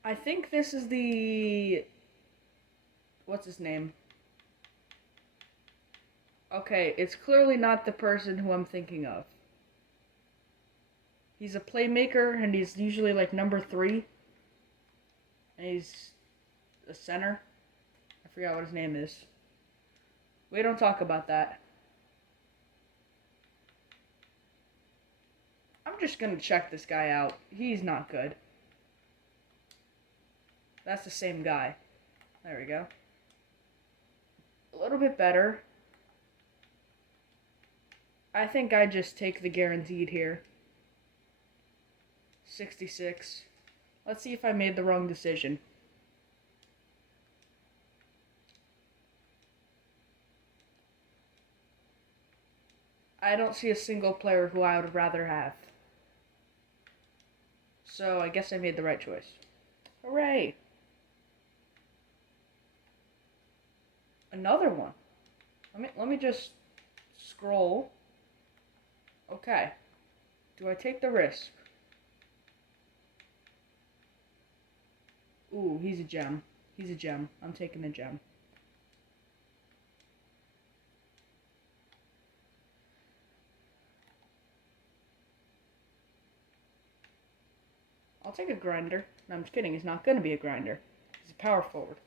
I think this is the... What's his name? Okay, it's clearly not the person who I'm thinking of. He's a playmaker, and he's usually like number 3. And he's a center. I forgot what his name is. We don't talk about that. I'm just gonna check this guy out. He's not good. That's the same guy. There we go. A little bit better. I think I just take the guaranteed here. 66. Let's see if I made the wrong decision. I don't see a single player who I would rather have. So I guess I made the right choice. Hooray! Another one. Let me just scroll. Okay. Do I take the risk? Ooh, he's a gem. He's a gem. I'm taking a gem. I'll take a grinder. No, I'm just kidding. He's not going to be a grinder. He's a power forward.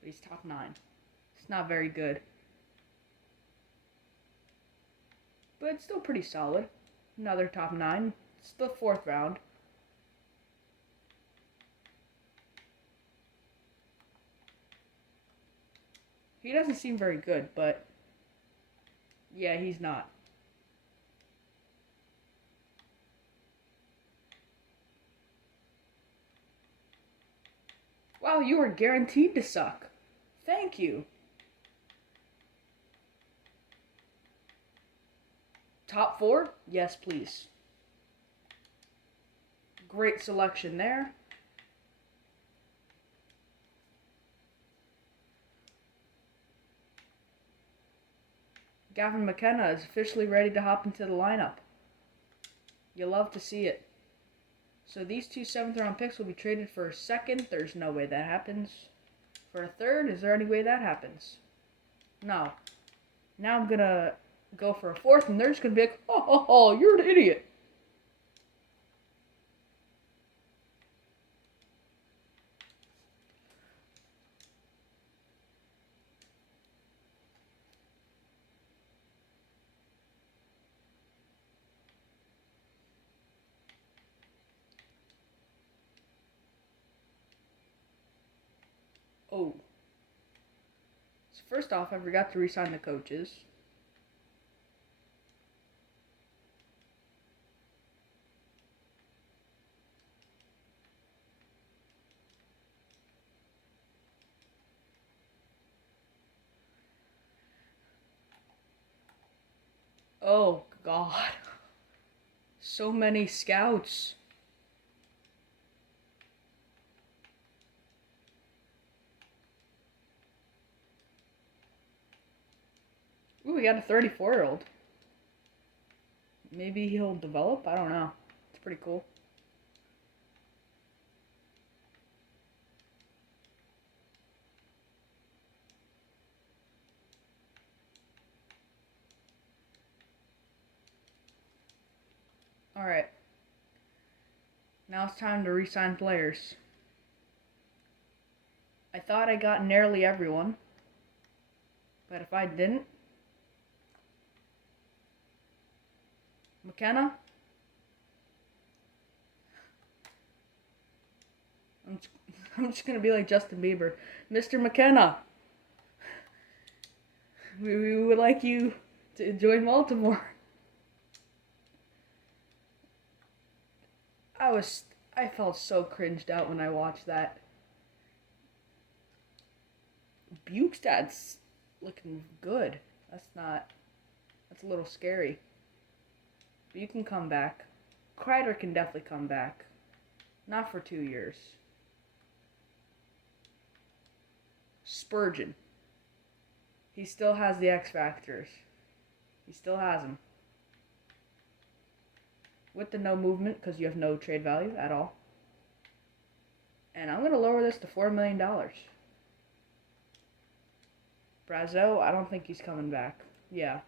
But he's top 9. It's not very good. But it's still pretty solid. Another top 9. It's the 4th round. He doesn't seem very good, but yeah, he's not. Wow, you are guaranteed to suck. Thank you. Top 4? Yes, please. Great selection there. Gavin McKenna is officially ready to hop into the lineup. You love to see it. So these 2 7th-round picks will be traded for a 2nd. There's no way that happens. For a 3rd, is there any way that happens? No. Now I'm going to go for a 4th, and they're just going to be like, oh, you're an idiot. Oh. So first off, I forgot to re-sign the coaches. Oh, God. So many scouts. Ooh, we got a 34-year-old. Maybe he'll develop? I don't know. It's pretty cool. Alright. Now it's time to re-sign players. I thought I got nearly everyone. But if I didn't... McKenna? I'm just gonna be like Justin Bieber. Mr. McKenna! We would like you to join Baltimore. I felt so cringed out when I watched that. Bukestad's looking good. That's a little scary. But you can come back. Kreider can definitely come back. Not for 2 years. Spurgeon. He still has the X factors. He still has them. With the no movement, because you have no trade value at all. And I'm going to lower this to $4 million. Brazeau, I don't think he's coming back. Yeah.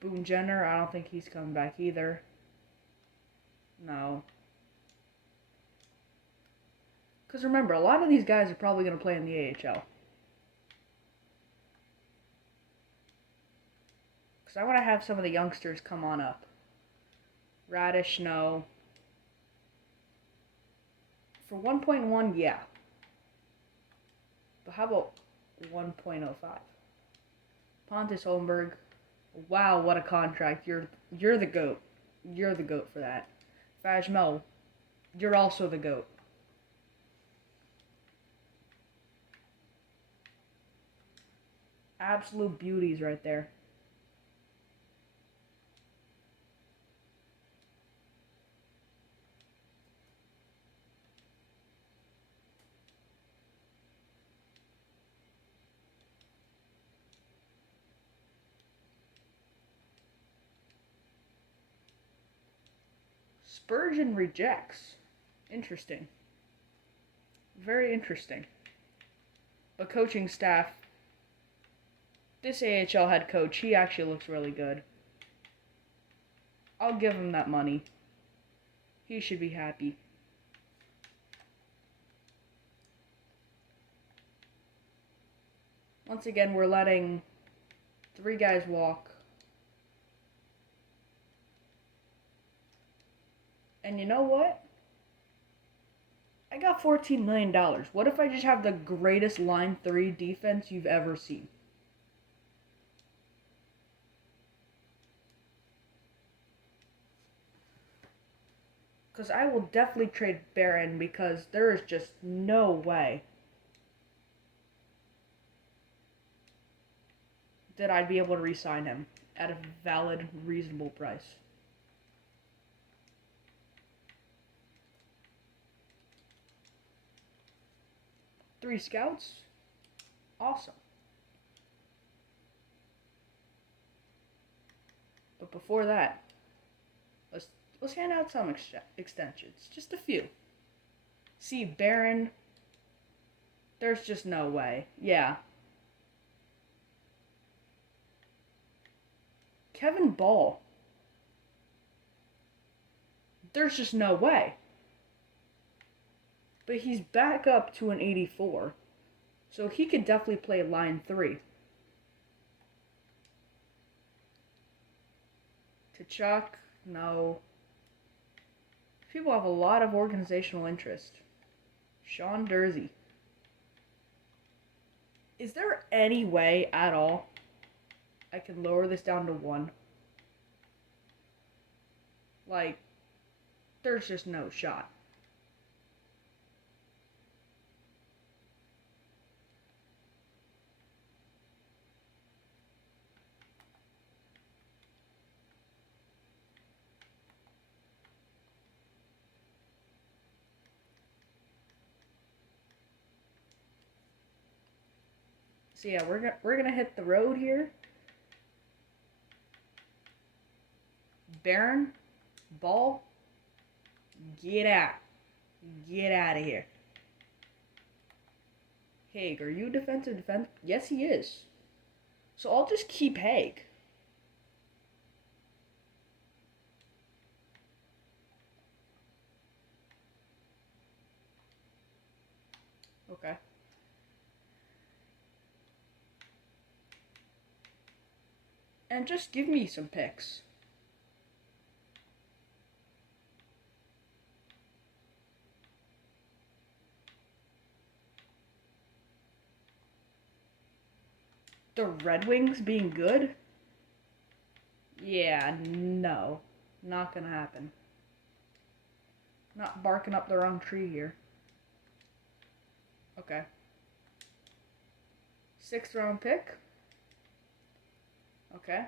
Boone Jenner, I don't think he's coming back either. No. Because remember, a lot of these guys are probably going to play in the AHL. Because I want to have some of the youngsters come on up. Radish, no. For 1.1, yeah. But how about 1.05? Pontus Holmberg. Wow, what a contract. You're the GOAT. You're the GOAT for that. Fajmo, you're also the GOAT. Absolute beauties right there. Spurgeon rejects. Interesting. Very interesting. But coaching staff, this AHL head coach, he actually looks really good. I'll give him that money. He should be happy. Once again, we're letting 3 guys walk. And you know what? I got $14 million. What if I just have the greatest line 3 defense you've ever seen? Because I will definitely trade Barron because there is just no way that I'd be able to re-sign him at a valid, reasonable price. Three scouts? Awesome. But before that, let's hand out some extensions. Just a few. See, Barron, there's just no way. Yeah. Kevin Ball, there's just no way. But he's back up to an 84. So he could definitely play line 3. T'Chak, no. People have a lot of organizational interest. Sean Dursey. Is there any way at all I can lower this down to 1? Like, there's just no shot. So yeah, we're gonna hit the road here. Barron, Ball, get out. Get out of here. Haig, are you defensive defense? Yes, he is. So I'll just keep Haig. Okay. And just give me some picks. The Red Wings being good? Yeah, no. Not gonna happen. Not barking up the wrong tree here. Okay. 6th round pick. Okay.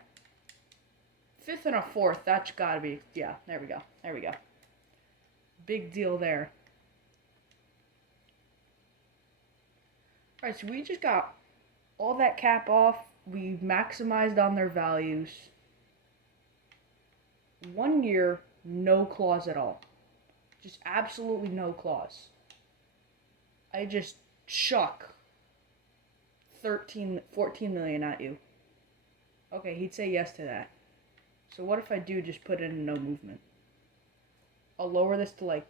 5th and a 4th, that's gotta be, yeah, there we go. There we go. Big deal there. Alright, so we just got all that cap off. We maximized on their values. 1 year, no clause at all. Just absolutely no clause. I just chuck 14 million at you. Okay, he'd say yes to that. So what if I do just put in no movement? I'll lower this to like...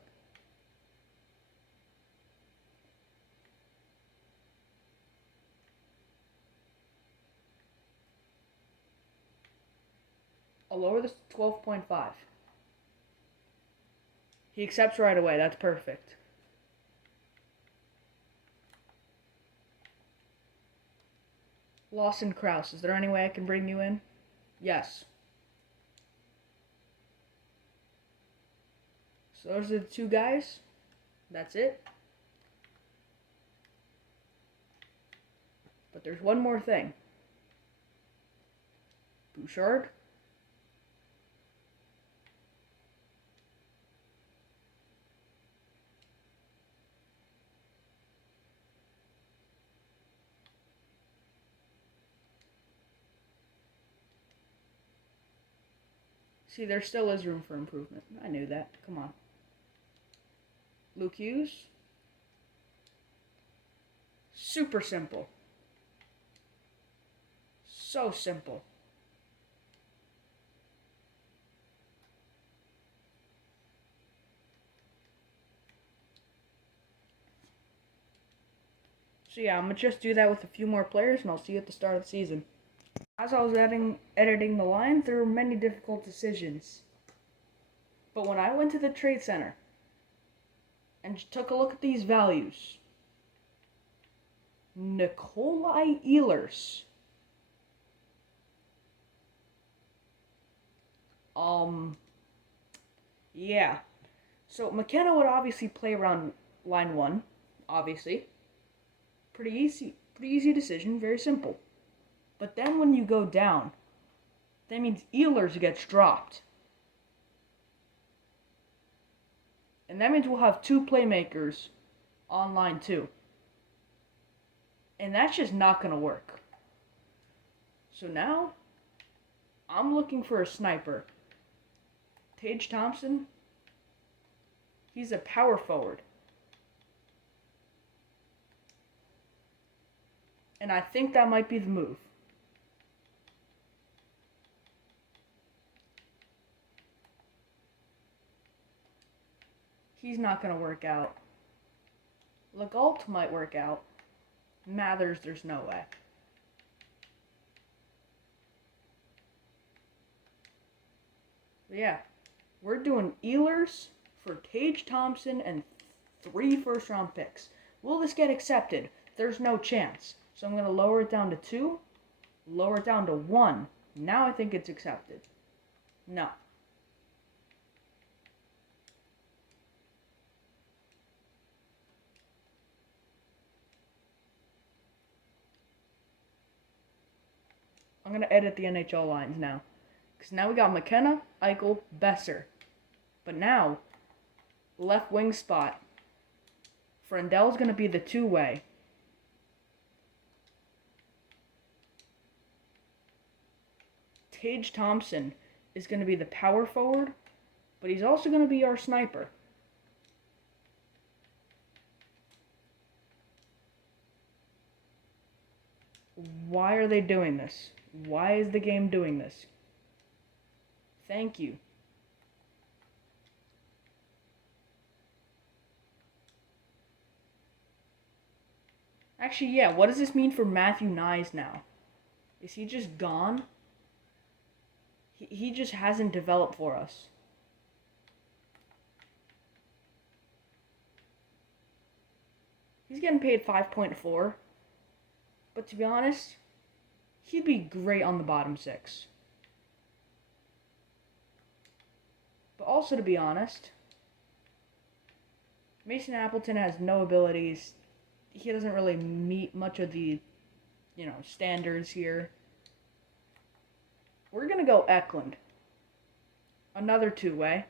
I'll lower this to 12.5. He accepts right away. That's perfect. Lawson Krause, is there any way I can bring you in? Yes. So those are the two guys. That's it. But there's one more thing. Bouchard. See, there still is room for improvement. I knew that. Come on. Luke Hughes. Super simple. So simple. So yeah, I'm going to just do that with a few more players, and I'll see you at the start of the season. As I was editing the lines, there were many difficult decisions. But when I went to the trade center and took a look at these values, Nikolai Ehlers, yeah. So McKenna would obviously play around line 1, obviously. Pretty easy decision, very simple. But then when you go down, that means Ehlers gets dropped. And that means we'll have 2 playmakers on line 2. And that's just not going to work. So now, I'm looking for a sniper. Tage Thompson, he's a power forward. And I think that might be the move. He's not going to work out. Legault might work out. Mathers, there's no way. But yeah, we're doing Ehlers for Tage Thompson and 3 first-round picks. Will this get accepted? There's no chance. So I'm going to lower it down to 2, lower it down to 1. Now I think it's accepted. No. I'm going to edit the NHL lines now. Because now we got McKenna, Eichel, Besser. But now, left wing spot. Frendell's going to be the 2-way. Tage Thompson is going to be the power forward, but he's also going to be our sniper. Why are they doing this? Why is the game doing this? Thank you. Actually, yeah, what does this mean for Matthew Nyes now? Is he just gone? He just hasn't developed for us. He's getting paid 5.4. But to be honest, he'd be great on the bottom 6. But also to be honest, Mason Appleton has no abilities. He doesn't really meet much of the, standards here. We're going to go Eklund. Another 2-way.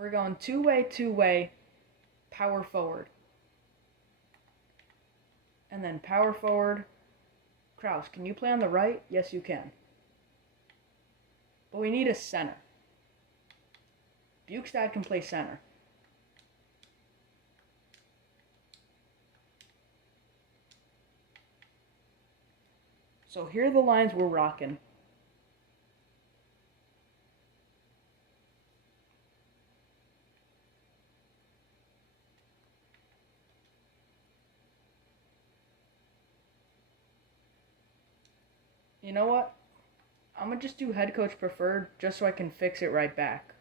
We're going two-way, power forward. And then power forward. Kraus, can you play on the right? Yes, you can. But we need a center. Bukestad can play center. So here are the lines we're rocking. You know what? I'm going to just do head coach preferred just so I can fix it right back.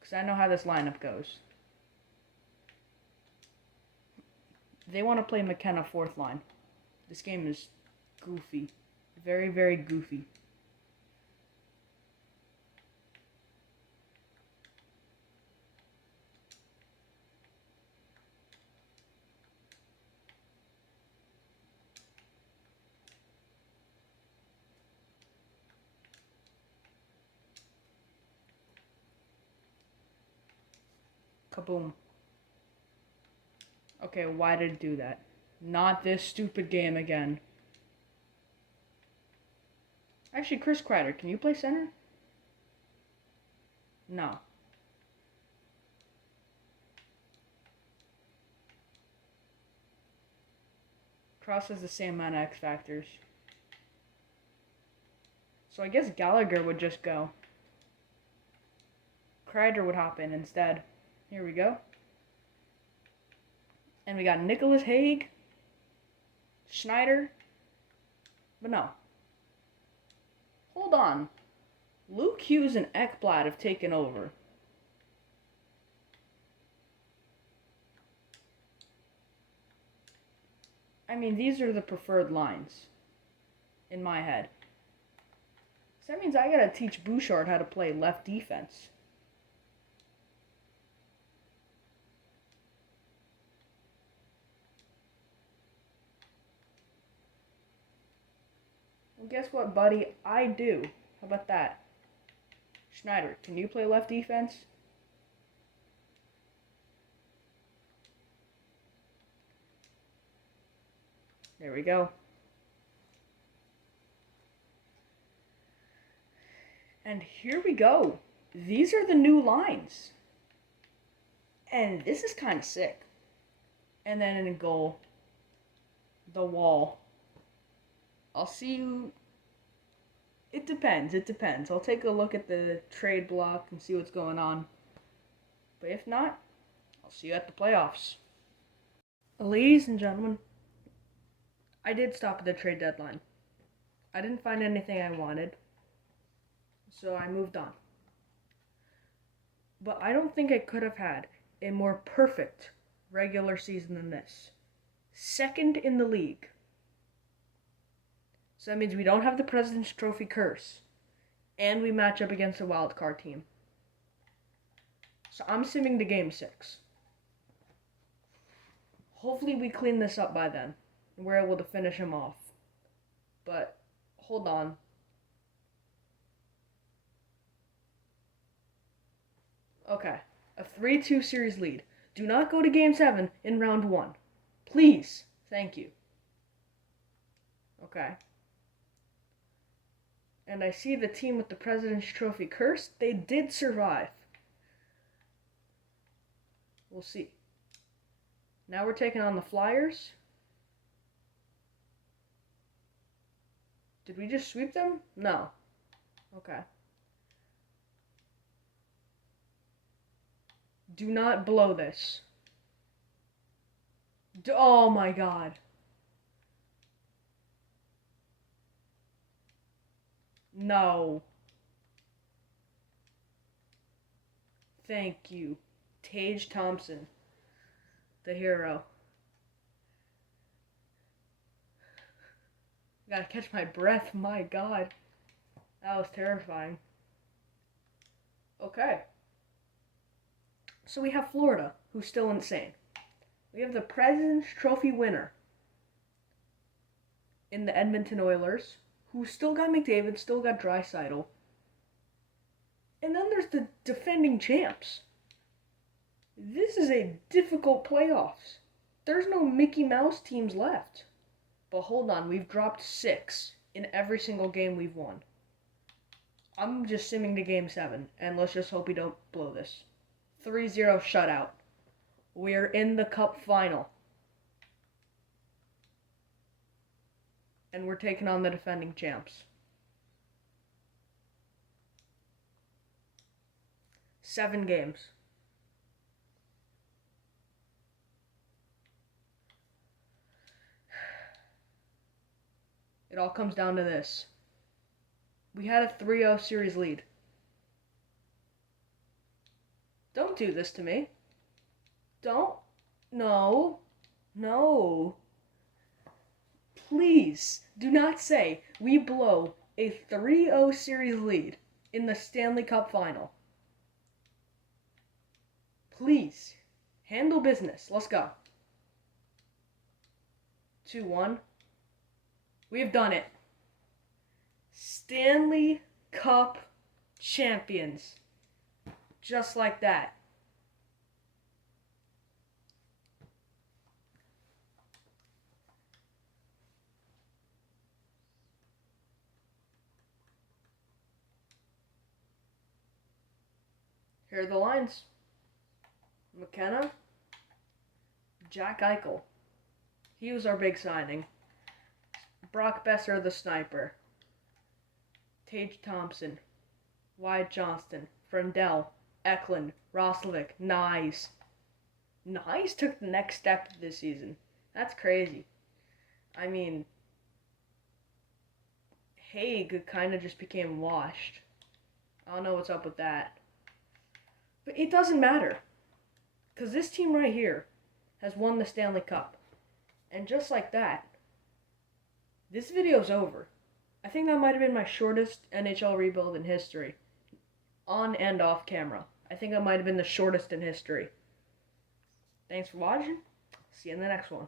Because I know how this lineup goes. They want to play McKenna fourth line. This game is goofy. Very, very goofy. Kaboom. Okay, why did it do that? Not this stupid game again. Actually, Chris Kreider, can you play center? No. Cross has the same amount of X factors. So I guess Gallagher would just go. Kreider would hop in instead. Here we go. And we got Nicholas Haig, Schneider. But no. Hold on. Luke Hughes and Ekblad have taken over. I mean, these are the preferred lines in my head. So that means I gotta teach Bouchard how to play left defense. Well, guess what, buddy? I do. How about that? Schneider, can you play left defense? There we go. And here we go. These are the new lines. And this is kind of sick. And then in goal, the wall. I'll see you. It depends. I'll take a look at the trade block and see what's going on. But if not, I'll see you at the playoffs. Ladies and gentlemen, I did stop at the trade deadline. I didn't find anything I wanted, so I moved on. But I don't think I could have had a more perfect regular season than this. Second in the league. So that means we don't have the President's Trophy curse. And we match up against a wild card team. So I'm simming to game 6. Hopefully we clean this up by then. And we're able to finish him off. But, hold on. Okay. A 3-2 series lead. Do not go to game 7 in round 1. Please. Thank you. Okay. And I see the team with the President's Trophy curse. They did survive. We'll see. Now we're taking on the Flyers. Did we just sweep them? No. Okay. Do not blow this. Oh my god. No. Thank you. Tage Thompson. The hero. Gotta catch my breath. My god. That was terrifying. Okay. So we have Florida, who's still insane. We have the President's Trophy winner in the Edmonton Oilers, who still got McDavid, still got Draisaitl. And then there's the defending champs, This is a difficult playoffs. There's no Mickey Mouse teams left. But hold on, we've dropped 6 in every single game we've won. I'm just simming to game 7, and let's just hope we don't blow this. 3-0 shutout. We're in the cup final. And we're taking on the defending champs. 7 games. It all comes down to this. We had a 3-0 series lead. Don't do this to me. Don't. No. No. Please do not say we blow a 3-0 series lead in the Stanley Cup final. Please. Handle business. Let's go. 2-1. We have done it. Stanley Cup champions. Just like that. Here are the lines. McKenna, Jack Eichel. He was our big signing. Brock Besser, the sniper. Tage Thompson, Wyatt Johnston, Frendell, Eklund, Roslovic, Nyes. Nyes took the next step this season. That's crazy. I mean, Haig kind of just became washed. I don't know what's up with that. But it doesn't matter. Because this team right here has won the Stanley Cup. And just like that, this video's over. I think that might have been my shortest NHL rebuild in history. On and off camera. I think that might have been the shortest in history. Thanks for watching. See you in the next one.